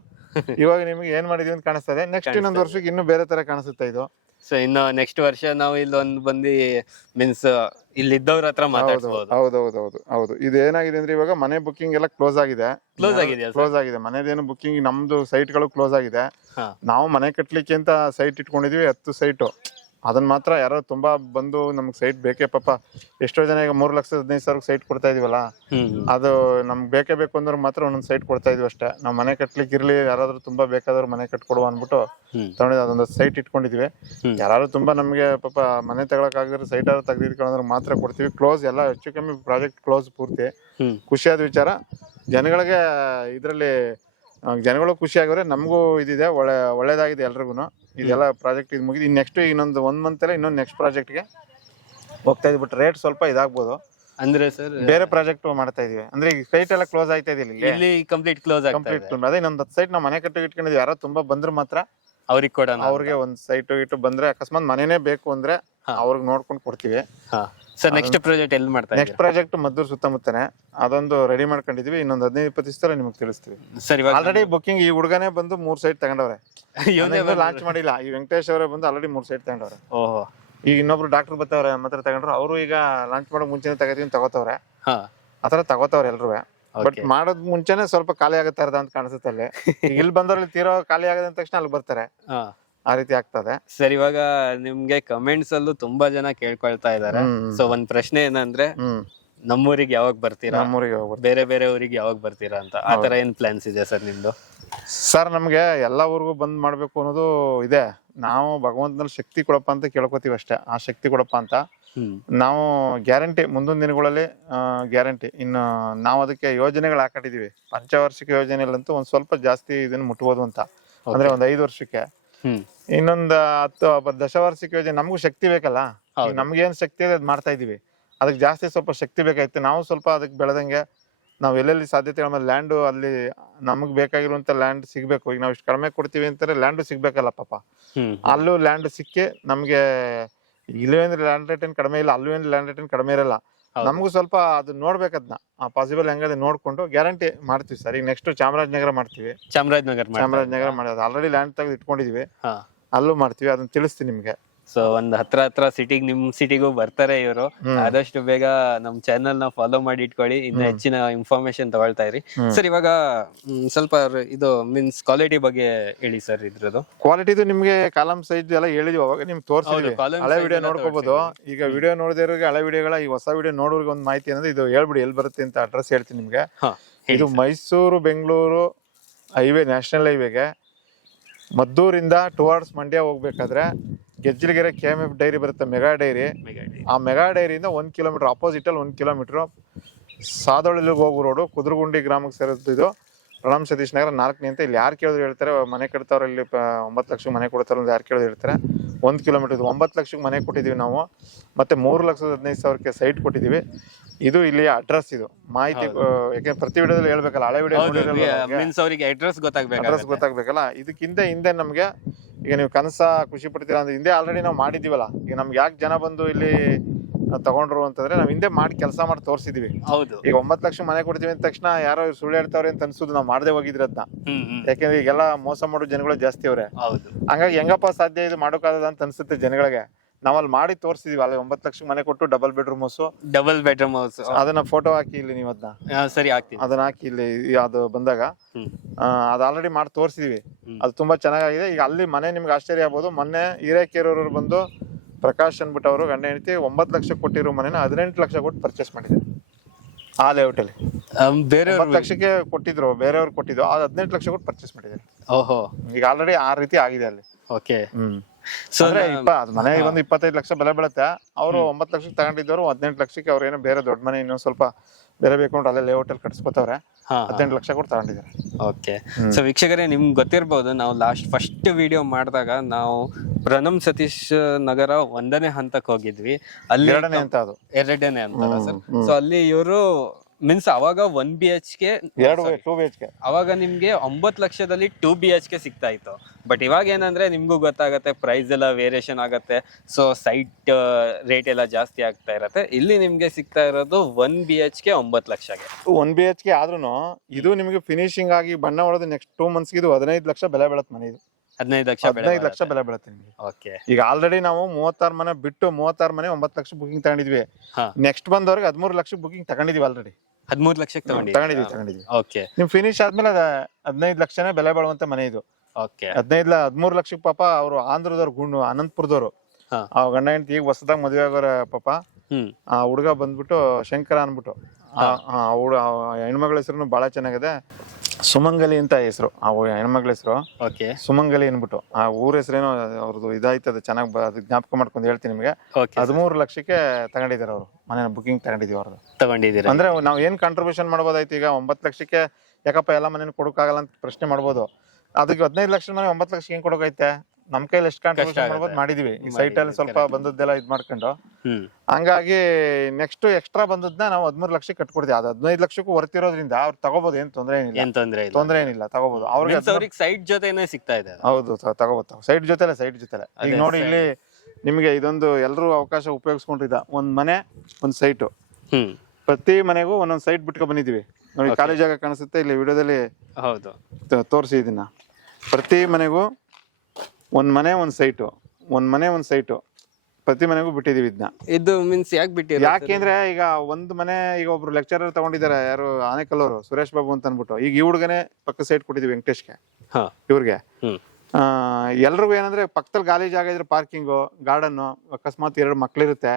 ಇವಾಗ ನಿಮ್ಗೆ ಏನ್ ಮಾಡಿದೀವಿ ಅಂತ ಕಾಣಿಸ್ತಾ ಇದೆ. ನೆಕ್ಸ್ಟ್ ಇನ್ನೊಂದು ವರ್ಷಕ್ಕೆ ಇನ್ನು ಬೇರೆ ತರ ಕಾಣಿಸುತ್ತೆ ಇದು. ಸೊ ಇನ್ನು ನೆಕ್ಸ್ಟ್ ವರ್ಷ ನಾವು ಇಲ್ಲೊಂದು ಬಂದು ಮೀನ್ಸ್ ಇಲ್ಲಿ ಇದ್ದವ್ರ ಹತ್ರ ಮಾತಾಡ್ಬೋದು. ಹೌದು. ಇದೇನಾಗಿದೆ ಅಂದ್ರೆ ಇವಾಗ ಮನೆ ಬುಕ್ಕಿಂಗ್ ಎಲ್ಲ ಕ್ಲೋಸ್ ಆಗಿದೆ. ಕ್ಲೋಸ್ ಆಗಿದೆ ಮನೆದೇನು ಬುಕ್ಕಿಂಗ್. ನಮ್ದು ಸೈಟ್ ಗಳು ಕ್ಲೋಸ್ ಆಗಿದೆ. ನಾವು ಮನೆ ಕಟ್ಲಿಕ್ಕೆ ಅಂತ ಸೈಟ್ ಇಟ್ಕೊಂಡಿದೀವಿ, 10 ಸೈಟು. ಅದನ್ನ ಮಾತ್ರ ಯಾರೋ ತುಂಬಾ ಬಂದು ನಮ್ಗೆ ಸೈಟ್ ಬೇಕೇ ಪಾಪ. ಎಷ್ಟೋ ಜನ ಈಗ 3,15,000 ಸೈಟ್ ಕೊಡ್ತಾ ಇದೀವಲ್ಲ, ಅದು ನಮ್ಗೆ ಬೇಕೇ ಬೇಕು ಅಂದ್ರೆ ಮಾತ್ರ ಒಂದೊಂದು ಸೈಟ್ ಕೊಡ್ತಾ ಇದೀವಿ ಅಷ್ಟೇ. ನಾವು ಮನೆ ಕಟ್ಲಿಕ್ಕೆ ಇರ್ಲಿ, ಯಾರಾದ್ರೂ ತುಂಬಾ ಬೇಕಾದವ್ರು ಮನೆ ಕಟ್ಕೊಡುವ ಅನ್ಬಿಟ್ಟು ತಗೊಂಡಿದ್ದು ಅದೊಂದು ಸೈಟ್ ಇಟ್ಕೊಂಡಿದೀವಿ. ಯಾರು ತುಂಬಾ ನಮ್ಗೆ ಪಾಪ ಮನೆ ತಗೊಳಕ್ ಆಗಿದ್ರೆ ಸೈಟ್ ಆದ್ರೂ ತೆಗೆದಿಟ್ಕೊಂಡ್ರೆ ಮಾತ್ರ ಕೊಡ್ತೀವಿ. ಕ್ಲೋಸ್ ಎಲ್ಲ ಹೆಚ್ಚು ಕಮ್ಮಿ ಪ್ರಾಜೆಕ್ಟ್ ಕ್ಲೋಸ್ ಪೂರ್ತಿ. ಖುಷಿಯಾದ ವಿಚಾರ ಜನಗಳಿಗೆ. ಇದ್ರಲ್ಲಿ ಜನಗಳು ಖುಷಿ ಆಗಿದ್ರೆ ನಮಗೂ ಇದಿದೆ, ಒಳ್ಳೇದಾಗಿದೆ ಎಲ್ರಿಗೂ. ಇದೆಲ್ಲ ಪ್ರಾಜೆಕ್ಟ್ ಇದು ಮುಗಿದು ನೆಕ್ಸ್ಟ್ ಇನ್ನೊಂದು 1 ಮಂತ್ ಅಲ್ಲಿ ಇನ್ನೊಂದು ನೆಕ್ಸ್ಟ್ ಪ್ರಾಜೆಕ್ಟ್ಗೆ ಹೋಗ್ತಾ ಇದ್ವಿ. ಬಟ್ ರೇಟ್ ಸ್ವಲ್ಪ ಇದಾಗ್ಬೋದು. ಅಂದ್ರೆ ಸರ್ ಬೇರೆ ಪ್ರಾಜೆಕ್ಟ್ ಮಾಡ್ತಾ ಇದೀವಿ. ಅಂದ್ರೆ ಈಗ ಸೈಟ್ ಎಲ್ಲ ಕ್ಲೋಸ್ ಆಯ್ತಾ ಇದೆ. ಇಲ್ಲಿ ಕಂಪ್ಲೀಟ್ ಕ್ಲೋಸ್ ಅದೇ ಇನ್ನೊಂದು 10 ಸೈಟ್ ನಾವು ಮನೆ ಇಟ್ಕೊಂಡಿದ್ವಿ. ಯಾರೋ ತುಂಬಾ ಬಂದ್ರೆ ಮಾತ್ರ ಅವ್ರಿಗೆ ಕೊಡೋಣ. ಅವ್ರಿಗೆ ಒಂದು ಸೈಟ್ ಇಟ್ಟು ಬಂದ್ರೆ ಅಕಸ್ಮಾತ್ ಮನೆನೇ ಬೇಕು ಅಂದ್ರೆ ಅವ್ರಿಗೆ ನೋಡ್ಕೊಂಡು ಕೊಡ್ತೀವಿ. ಸರ್ ನೆಕ್ಸ್ಟ್ ಪ್ರಾಜೆಕ್ಟ್ ಎಲ್ಲಿ ಮಾಡ್ತಾ ಇದ್ದೀರಾ? ನೆಕ್ಸ್ಟ್ ಪ್ರಾಜೆಕ್ಟ್ ಮದ್ದೂರು ಸುತ್ತಮುತ್ತನೆ ಅದೊಂದು ರೆಡಿ ಮಾಡ್ಕೊಂಡಿದೀವಿ. ಇನ್ನೊಂದು 15-20 ದಿವಸ ನಿಮ್ಗೆ ತಿಳಿಸ್ತೀವಿ. ಸರ್ ಆಲ್ರೆಡಿ ಬುಕ್ಕಿಂಗ್ ಈ ಹುಡುಗನೇ ಬಂದು 3 ಸೈಟ್ ತಗೊಂಡವ್ರೆ. ಲಾಂಚ್ ಮಾಡಿಲ್ಲ. ಈ ವೆಂಕಟೇಶ್ ಅವರೇ ಬಂದು ಆಲ್ರೆಡಿ 3 ಸೈಟ್ ತಗೊಂಡವ್ರೆ. ಓಹೋ. ಈಗ ಇನ್ನೊಬ್ರು ಡಾಕ್ಟರ್ ಬರ್ತಾವ್ರೆ ಮಾತ್ರ ತಗೊಂಡ್ರು. ಅವರು ಈಗ ಲಾಂಚ್ ಮಾಡೋ ಮುಂಚೆನೆ ತಗೋತವ್ರೆ. ಆತರ ತಗೋತವ್ರೆ ಎಲ್ರು. ಬಟ್ ಮಾಡೋದ್ ಮುಂಚೆನೆ ಸ್ವಲ್ಪ ಖಾಲಿ ಆಗುತ್ತೆ ಅರ್ಧ ಅಂತ ಕಾಣಿಸುತ್ತೆ ಅಲ್ಲಿ. ಇಲ್ಲಿ ಬಂದವ್ರಲ್ಲಿ ತೀರೋ ಖಾಲಿ ಆಗದ ತಕ್ಷಣ ಅಲ್ಲಿ ಬರ್ತಾರೆ. ಆ ರೀತಿ ಆಗ್ತದೆ. ಸರ್ ಇವಾಗ ನಿಮ್ಗೆ ಕಮೆಂಟ್ಸ್ ಅಲ್ಲೂ ತುಂಬಾ ಜನ ಕೇಳ್ಕೊಳ್ತಾ ಇದಾರೆ. ಸೊ ಒಂದ್ ಪ್ರಶ್ನೆ ಏನಂದ್ರೆ, ನಮ್ಮೂರಿಗೆ ಯಾವಾಗ ಬರ್ತೀರಾ, ಬೇರೆ ಬೇರೆ ಊರಿಗೆ ಯಾವಾಗ ಬರ್ತೀರಾ ಅಂತ, ಆತರ ಏನ್ ಪ್ಲಾನ್ಸ್ ಇದೆ ಸರ್ ನಿಮ್ದು? ಸರ್ ನಮ್ಗೆ ಎಲ್ಲಾ ಊರಿಗೂ ಬಂದ್ ಮಾಡ್ಬೇಕು ಅನ್ನೋದು ಇದೆ. ನಾವು ಭಗವಂತನಲ್ಲಿ ಶಕ್ತಿ ಕೊಡಪ್ಪ ಅಂತ ಕೇಳ್ಕೊತೀವಿ ಅಷ್ಟೇ. ಆ ಶಕ್ತಿ ಕೊಡಪ್ಪ ಅಂತ ನಾವು ಗ್ಯಾರಂಟಿ ಮುಂದಿನ ದಿನಗಳಲ್ಲಿ ಗ್ಯಾರಂಟಿ. ಇನ್ನು ನಾವು ಅದಕ್ಕೆ ಯೋಜನೆಗಳು ಹಾಕೊಂಡಿದೀವಿ. ಪಂಚವಾರ್ಷಿಕ ಯೋಜನೆಗಳಂತೂ ಒಂದ್ ಸ್ವಲ್ಪ ಜಾಸ್ತಿ ಇದನ್ನ ಮುಟ್ಬೋದು ಅಂತ. ಅಂದ್ರೆ ಒಂದ್ 5 ವರ್ಷಕ್ಕೆ ಹ್ಮ್ ಇನ್ನೊಂದು 10 ದಶವಾರ್ಷಿಕ ಯೋಜನೆ ನಮಗೂ ಶಕ್ತಿ ಬೇಕಲ್ಲ. ಈಗ ನಮ್ಗೇನ್ ಶಕ್ತಿ ಇದೆ ಅದ್ ಮಾಡ್ತಾ ಇದೀವಿ. ಅದಕ್ಕೆ ಜಾಸ್ತಿ ಸ್ವಲ್ಪ ಶಕ್ತಿ ಬೇಕಾಯ್ತು. ನಾವು ಸ್ವಲ್ಪ ಅದಕ್ಕೆ ಬೆಳೆದಂಗೆ ನಾವು ಎಲ್ಲೆಲ್ಲಿ ಸಾಧ್ಯತೆ ಮೇಲೆ ಲ್ಯಾಂಡ್ ಅಲ್ಲಿ ನಮಗ್ ಬೇಕಾಗಿರುವಂತ ಲ್ಯಾಂಡ್ ಸಿಗ್ಬೇಕು. ಈಗ ನಾವು ಇಷ್ಟು ಕಡಿಮೆ ಕೊಡ್ತೀವಿ ಅಂತಾರೆ ಲ್ಯಾಂಡ್ ಸಿಗ್ಬೇಕಲ್ಲ ಪಾಪ. ಅಲ್ಲೂ ಲ್ಯಾಂಡ್ ಸಿಕ್ಕಿ ನಮ್ಗೆ ಇಲ್ಲೂ ಏನ್ ಲ್ಯಾಂಡ್ ರೇಟ್ ಏನ್ ಕಡಿಮೆ ಇಲ್ಲ, ಅಲ್ಲೂ ಏನ್ ಲ್ಯಾಂಡ್ ರೇಟ್ ಏನ್ ಕಡಿಮೆ ಇರಲ್ಲ. ನಮಗೂ ಸ್ವಲ್ಪ ಅದು ನೋಡ್ಬೇಕದ್ನ ಪಾಸಿಬಲ್ ಹೆಂಗದೆ ನೋಡ್ಕೊಂಡು ಗ್ಯಾರಂಟಿ ಮಾಡ್ತೀವಿ ಸರ್. ಈಗ ನೆಕ್ಸ್ಟ್ ಚಾಮರಾಜನಗರ ಮಾಡ್ತೀವಿ. ಚಾಮರಾಜನಗರ ಮಾಡೋದು ಆಲ್ರೆಡಿ ಲ್ಯಾಂಡ್ ತೆಗೆದು ಇಟ್ಕೊಂಡಿದೀವಿ, ಅಲ್ಲೂ ಮಾಡ್ತೀವಿ. ಅದನ್ನ ತಿಳಿಸ್ತೀನಿ ನಿಮ್ಗೆ. ಸೊ ಒಂದ್ ಹತ್ರ ಸಿಟಿಗ್ ನಿಮ್ ಸಿಟಿಗೂ ಬರ್ತಾರೆ ಇವರು. ಆದಷ್ಟು ಬೇಗ ನಮ್ ಚಾನೆಲ್ ನ ಫಾಲೋ ಮಾಡಿ ಇಟ್ಕೊಳ್ಳಿ, ಇನ್ನ ಹೆಚ್ಚಿನ ಇನ್ಫಾರ್ಮೇಶನ್ ತಗೊಳ್ತಾ ಇರಿ. ಸರ್ ಇವಾಗ ಸ್ವಲ್ಪ ಇದು ಮೀನ್ಸ್ ಕ್ವಾಲಿಟಿ ಬಗ್ಗೆ ಹೇಳಿ ಸರ್. ಇದ್ರದ್ದು ಕ್ವಾಲಿಟಿದು ನಿಮ್ಗೆ ಕಾಲಮ್ ಸೈಜ್ ಎಲ್ಲ ಹೇಳಿದ್ವಿ, ಅವಾಗ ನಿಮ್ಗೆ ತೋರಿಸಿದ್ವಿ. ಹಳೆ ವಿಡಿಯೋ ನೋಡ್ಕೋಬಹುದು. ಈಗ ವಿಡಿಯೋ ನೋಡಿದವ್ರಿಗೆ ಹಳೆ ವಿಡಿಯೋಗಳ ಈ ಹೊಸ ವಿಡಿಯೋ ನೋಡೋರಿಗೆ ಒಂದು ಮಾಹಿತಿ ಅಂದ್ರೆ ಇದು ಹೇಳ್ಬಿಡಿ ಎಲ್ಲಿ ಬರುತ್ತೆ ಅಂತ ಅಡ್ರೆಸ್ ಹೇಳ್ತೀನಿ ನಿಮ್ಗೆ. ಇದು ಮೈಸೂರು ಬೆಂಗಳೂರು ಹೈವೇ, ನ್ಯಾಷನಲ್ ಹೈವೇಗೆ ಮದ್ದೂರಿಂದ ಟುವರ್ಡ್ಸ್ ಮಂಡ್ಯ ಹೋಗ್ಬೇಕಾದ್ರೆ ಗೆಜ್ಜಲಗೆರೆ KMF ಡೈರಿ ಬರುತ್ತೆ, ಮೆಗಾ ಡೈರಿ. ಆ ಮೆಗಾ ಡೈರಿಯಿಂದ 1 ಕಿಲೋಮೀಟರ್ ಆಪೋಸಿಟ್ ಅಲ್ಲಿ 1 ಕಿಲೋಮೀಟರ್ ಸಾದೊಳಲಿಗೆ ಹೋಗೋ ರೋಡು, ಕುದುರಗುಂಡಿ ಗ್ರಾಮಕ್ಕೆ ಸೇರಿದ್ದು. ಇದು ಪ್ರಣಮ್ ಸತೀಶ್ ನಗರ 4ನೇ ಅಂತ. ಇಲ್ಲಿ ಯಾರು ಕೇಳಿದ್ರು ಹೇಳ್ತಾರೆ, ಮನೆ ಕಟ್ತಾವ್ರ ಇಲ್ಲಿ 9 ಲಕ್ಷಕ್ಕೆ ಮನೆ ಕೊಡ್ತಾರ ಅಂತ ಯಾರು ಕೇಳಿದ್ರು ಹೇಳ್ತಾರೆ. 1 ಕಿಲೋಮೀಟರ್ 9 ಲಕ್ಷಕ್ಕೆ ಮನೆ ಕೊಟ್ಟಿದ್ದೀವಿ ನಾವು. ಮತ್ತೆ 3,15,000ಕ್ಕೆ ಸೈಟ್ ಕೊಟ್ಟಿದ್ದೀವಿ. ಇದು ಇಲ್ಲಿ ಅಡ್ರೆಸ್, ಇದು ಮಾಹಿತಿ. ಯಾಕೆ ಪ್ರತಿ ವಿಡಿಯೋದಲ್ಲಿ ಹೇಳ್ಬೇಕಲ್ಲ, ಹಳೆ ವಿಡಿಯೋ ಅಡ್ರೆಸ್ ಗೊತ್ತಾಗ್ಬೇಕಲ್ಲ. ಇದಕ್ಕಿಂತ ಹಿಂದೆ ನಮ್ಗೆ ಈಗ ನೀವು ಕನಸ ಖುಷಿ ಪಡ್ತೀರಾ ಅಂದ್ರೆ ಹಿಂದೆ ಆಲ್ರೆಡಿ ನಾವು ಮಾಡಿದೀವಲ್ಲ. ಈಗ ನಮ್ಗೆ ಯಾಕೆ ಜನ ಬಂದು ಇಲ್ಲಿ ತಗೊಂಡ್ರು ಅಂತಂದ್ರೆ ನಾವ್ ಹಿಂದೆ ಮಾಡಿ ಕೆಲಸ ಮಾಡಿ ತೋರಿಸಿದೀವಿ. ಈಗ 9 ಲಕ್ಷ ಮನೆ ಕೊಡ್ತೀವಿ ಅಂದ ತಕ್ಷಣ ಯಾರೋ ಸುಳ್ಳು ಹೇಳ್ತಾವ್ರೆ ಅಂತ ಅನ್ಸುದು. ನಾವು ಮಾಡದೆ ಹೋಗಿದ್ರಿ ಅದನ್ನ. ಯಾಕಂದ್ರೆ ಈಗೆಲ್ಲ ಮೋಸ ಮಾಡೋ ಜನಗಳು ಜಾಸ್ತಿ ಅವ್ರೆ. ಹಂಗಾಗಿ ಹೆಂಗಪ್ಪ ಸಾಧ್ಯ ಇದು ಮಾಡೋಕಾಗದ ಅಂತ ಅನ್ಸುತ್ತೆ ಜನಗಳಿಗೆ. ನಾವಲ್ಲಿ ಮಾಡಿ ತೋರಿಸಿದೀವಿ. ಅಲ್ಲಿ 9 ಲಕ್ಷ ಮನೆ ಕೊಟ್ಟು ಡಬಲ್ ಬೆಡ್ರೂಮ್ ಹೌಸ್ ಅದನ್ನ ಫೋಟೋ ಹಾಕಿ ಇಲ್ಲಿ ನೀವು ಅದನ್ನ ಸರಿ ಹಾಕ್ತೀನಿ. ಅದನ್ನ ಹಾಕಿ ಇಲ್ಲಿ ಅದು ಬಂದಾಗ ಅದು ಆಲ್ರೆಡಿ ಮಾಡಿ ತೋರಿಸಿದೀವಿ. ಅದು ತುಂಬಾ ಚೆನ್ನಾಗಿದೆ. ಈಗ ಅಲ್ಲಿ ಮನೆ ನಿಮ್ಗೆ ಆಶ್ಚರ್ಯ ಆಗ್ಬೋದು. ಮೊನ್ನೆ ಹಿರೇಕೆರೂರವ್ರು ಬಂದು ಪ್ರಕಾಶ್ ಅನ್ಬಿಟ್ಟು ಅವರು ಗಂಡ ಹೆಂಡತಿ 9 ಲಕ್ಷ ಕೊಟ್ಟಿರೋ ಮನೆನ 18 ಲಕ್ಷ ಕೊಟ್ಟು ಪರ್ಚೇಸ್ ಮಾಡಿದ್ರು. ಆ ಲೇಔಟ್ ಅಲ್ಲಿ ಬೇರೆ 9 ಲಕ್ಷಕ್ಕೆ ಕೊಟ್ಟಿದ್ರು, ಬೇರೆಯವ್ರು ಕೊಟ್ಟಿದ್ರು. ಅದು 18 ಲಕ್ಷ ಕೊಟ್ಟು ಪರ್ಚೇಸ್ ಮಾಡಿದ್ದಾರೆ. ಈಗ ಆಲ್ರೆಡಿ ಆ ರೀತಿ ಆಗಿದೆ ಅಲ್ಲಿ. ಮನೆ ಒಂದು 25 ಲಕ್ಷ ಬೆಲೆ ಬೀಳುತ್ತೆ. ಅವರು 9 ಲಕ್ಷಕ್ಕೆ ತಗೊಂಡಿದ್ದವರು 18 ಲಕ್ಷಕ್ಕೆ ಅವ್ರು ಏನೋ ಬೇರೆ ದೊಡ್ಡ ಮನೆ ಇನ್ನೊಂದ್ ಸ್ವಲ್ಪ ಬೇರೆ ಬೇಕು ಅಂದ್ರೆ ಅಲ್ಲೇ ಲೇಔಟ್ ಅಲ್ಲಿ ಕಟ್ಸ್ಕೊತವ್ರೆ. 18 ಲಕ್ಷ ಕೊಟ್ಟು ತಗೊಂಡಿದ್ದಾರೆ. ಓಕೆ. ಸೊ ವೀಕ್ಷಕರೇ, ನಿಮ್ಗೆ ಗೊತ್ತಿರ್ಬೋದು, ನಾವು ಫಸ್ಟ್ ವಿಡಿಯೋ ಮಾಡಿದಾಗ ನಾವು ಪ್ರಣಮ್ ಸತೀಶ್ ನಗರ 1ನೇ ಹಂತಕ್ಕೆ ಹೋಗಿದ್ವಿ. ಅಲ್ಲಿ 2ನೇ ಹಂತ, ಅದು 2ನೇ ಹಂತ ಸರ್. ಸೊ ಅಲ್ಲಿ ಇವರು ಮೀನ್ಸ್ ಅವಾಗ 1 BHK 2 BHK ಅವಾಗ ನಿಮ್ಗೆ 9 ಲಕ್ಷದಲ್ಲಿ 2 BHK ಸಿಗ್ತಾ ಇತ್ತು. ಬಟ್ ಇವಾಗ ಏನಂದ್ರೆ ನಿಮ್ಗೂ ಗೊತ್ತಾಗತ್ತೆ, ಪ್ರೈಸ್ ಎಲ್ಲ ವೇರಿಯೇಷನ್ ಆಗತ್ತೆ. ಸೊ ಸೈಟ್ ರೇಟ್ ಎಲ್ಲ ಜಾಸ್ತಿ ಆಗ್ತಾ ಇರತ್ತೆ. ಇಲ್ಲಿ ನಿಮ್ಗೆ ಸಿಗ್ತಾ ಇರೋದು 1 BHK 9 ಲಕ್ಷಗೆ. 1 BHK ಆದ್ರೂ ಇದು ನಿಮ್ಗೆ ಫಿನಿಶಿಂಗ್ ಆಗಿ ಬಣ್ಣ ಹೊಡೆದು ನೆಕ್ಸ್ಟ್ 2 months ಇದು 15 ಲಕ್ಷ ಬೆಲೆ ಬೀಳತ್ತೆ ಮನೆ. ಇದು 15 ಲಕ್ಷ ಬೆಲೆ ಬೀಳುತ್ತೆ ನಿಮ್ಗೆ. ಈಗ ಆಲ್ರೆಡಿ ನಾವು 36 ಮನೆ ಬಿಟ್ಟು 36 ಮನೆ 9 ಲಕ್ಷ ಬುಕಿಂಗ್ ತಗೊಂಡಿದ್ವಿ. ನೆಕ್ಸ್ಟ್ ಬಂದವ್ರಿಗೆ 13 ಲಕ್ಷ ಬುಕಿಂಗ್ ತಗೊಂಡಿದ್ವಿ. ಆಲ್ರೆಡಿ 13 ಲಕ್ಷಕ್ಕೆ ತಗೊಂಡಿದ್ವಿ. ನಿಮ್ ಫಿನಿಶ್ ಆದ್ಮೇಲೆ 15 ಲಕ್ಷನೇ ಬೆಲೆ ಬಾಳುವಂತ ಮನೆ ಇದು. 13 ಲಕ್ಷಕ್ಕೆ ಪಾಪ ಅವ್ರು ಆಂಧ್ರದವ್ರು, ಅನಂತಪುರದವ್ರು, ಗಂಡ ಹೆಂಡತಿ ಈಗ ಹೊಸದಾಗ ಮದುವೆ ಆಗೋರ ಪಾಪ. ಆ ಹುಡುಗ ಬಂದ್ಬಿಟ್ಟು ಶಂಕರ ಅನ್ಬಿಟ್ಟು, ಹೆಣ್ಮಗಳ ಹೆಸರು ಬಹಳ ಚೆನ್ನಾಗಿದೆ, ಸುಮಂಗಲಿ ಅಂತ ಹೆಸರು. ಆ ಹೆಣ್ಮಗಳ ಹೆಸರು ಸುಮಂಗಲಿ ಅನ್ಬಿಟ್ಟು. ಆ ಊರ ಹೆಸರೇನೋ ಅವ್ರದ್ದು ಇದಾಯ್ತದ. ಚೆನ್ನಾಗಿ ಅದು ಜ್ಞಾಪಕ ಮಾಡ್ಕೊಂಡು ಹೇಳ್ತೀನಿ ನಿಮ್ಗೆ. 13 ಲಕ್ಷಕ್ಕೆ ತಗೊಂಡಿದ್ದಾರೆ ಅವರು ಮನೆ. ಬುಕಿಂಗ್ ತಗೊಂಡಿದೀವಿ ಅವ್ರದ್ದು. ಅಂದ್ರೆ ನಾವ್ ಏನ್ ಕಾಂಟ್ರಿಬ್ಯೂಷನ್ ಮಾಡ್ಬೋದಾಯ್ತು. ಈಗ 9 ಲಕ್ಷಕ್ಕೆ ಯಾಕಪ್ಪ ಎಲ್ಲ ಮನೇನು ಕೊಡೋಕ್ಕಾಗಲ್ಲ ಅಂತ ಪ್ರಶ್ನೆ ಮಾಡ್ಬೋದು. ಅದಕ್ಕೆ 15 ಲಕ್ಷ ಮನೆ 9 ಲಕ್ಷ ಹೆಂಗ್ ಕೊಡೋಕೈತೆ? ನಮ್ ಕೈಲಿ ಎಷ್ಟು ಕಾಂಟ್ರಿಬ್ಯೂಷನ್ ಮಾಡ್ಬೋದು ಮಾಡಿದೀವಿ. ಈ ಸೈಟ್ ಅಲ್ಲಿ ಸ್ವಲ್ಪ ಬಂದದ್ದೆಲ್ಲ ಇದ್ ಮಾಡ್ಕೊಂಡು, ಹಂಗಾಗಿ ನೆಕ್ಸ್ಟ್ ಎಕ್ಸ್ಟ್ರಾ ಬಂದದ್ನ ನಾವು 13 ಲಕ್ಷಕ್ಕೆ ಕಟ್ಕೊಡ್ತೀವಿ. ಅದು 15 ಲಕ್ಷಕ್ಕೂ ವರ್ತಿರೋದ್ರಿಂದ ಅವ್ರು ತಗೋಬಹುದು. ಏನ್ ತೊಂದ್ರೆ ಏನಿಲ್ಲ, ತಗೋಬಹುದು. ಅವ್ರಿಗೆ ಸೈಟ್ ಜೊತೆನೆ ಸಿಗ್ತಾ ಇದೆ. ಹೌದು, ತಗೋಬಹುದು. ಸೈಟ್ ಜೊತೆಲೆ ಈಗ ನೋಡಿ ಇಲ್ಲಿ ನಿಮ್ಗೆ ಇದೊಂದು ಎಲ್ರೂ ಅವಕಾಶ ಉಪಯೋಗಿಸ್ಕೊಂಡಿದ್ದ. ಒಂದ್ ಮನೆ ಒಂದ್ ಸೈಟು. ಪ್ರತಿ ಮನೆಗೂ ಒಂದೊಂದ್ ಸೈಟ್ ಬಿಟ್ಕೊಂಡ್ ಬಂದಿದೀವಿ ನೋಡಿ. ಖಾಲಿ ಜಾಗ ಕಾಣಿಸುತ್ತೆ ಇಲ್ಲಿ ವಿಡಿಯೋದಲ್ಲಿ ತೋರಿಸಿ. ಇದನ್ನ ಪ್ರತಿ ಮನೆಗೂ ಒಂದ್ ಮನೆ ಒಂದ್ ಸೈಟು ಪ್ರತಿ ಮನೆಗೂ ಬಿಟ್ಟಿದೀವಿ ಇದನ್ನ. ಇದು ಮೀನ್ಸ್ ಯಾಕೆಂದ್ರೆ ಈಗ ಒಂದ್ ಮನೆ, ಈಗ ಒಬ್ರು ಲೆಕ್ಚರರ್ ತಗೊಂಡಿದ್ದಾರೆ, ಯಾರು ಆನೇಕಲ್ಲವರು, ಸುರೇಶ್ ಬಾಬು ಅಂತ ಅನ್ಬಿಟ್ಟು. ಈಗ ಈ ಹುಡುಗನೇ ಪಕ್ಕ ಸೈಟ್ ಕೊಟ್ಟಿದೀವಿ ವೆಂಕಟೇಶ್ಗೆ. ಇವ್ರಿಗೆ ಎಲ್ರಿಗೂ ಏನಂದ್ರೆ ಪಕ್ಕದಲ್ಲಿ ಗಾಲಿ ಜಾಗ ಇದ್ರೆ ಪಾರ್ಕಿಂಗು, ಗಾರ್ಡನ್, ಅಕಸ್ಮಾತ್ 2 ಮಕ್ಳಿರುತ್ತೆ.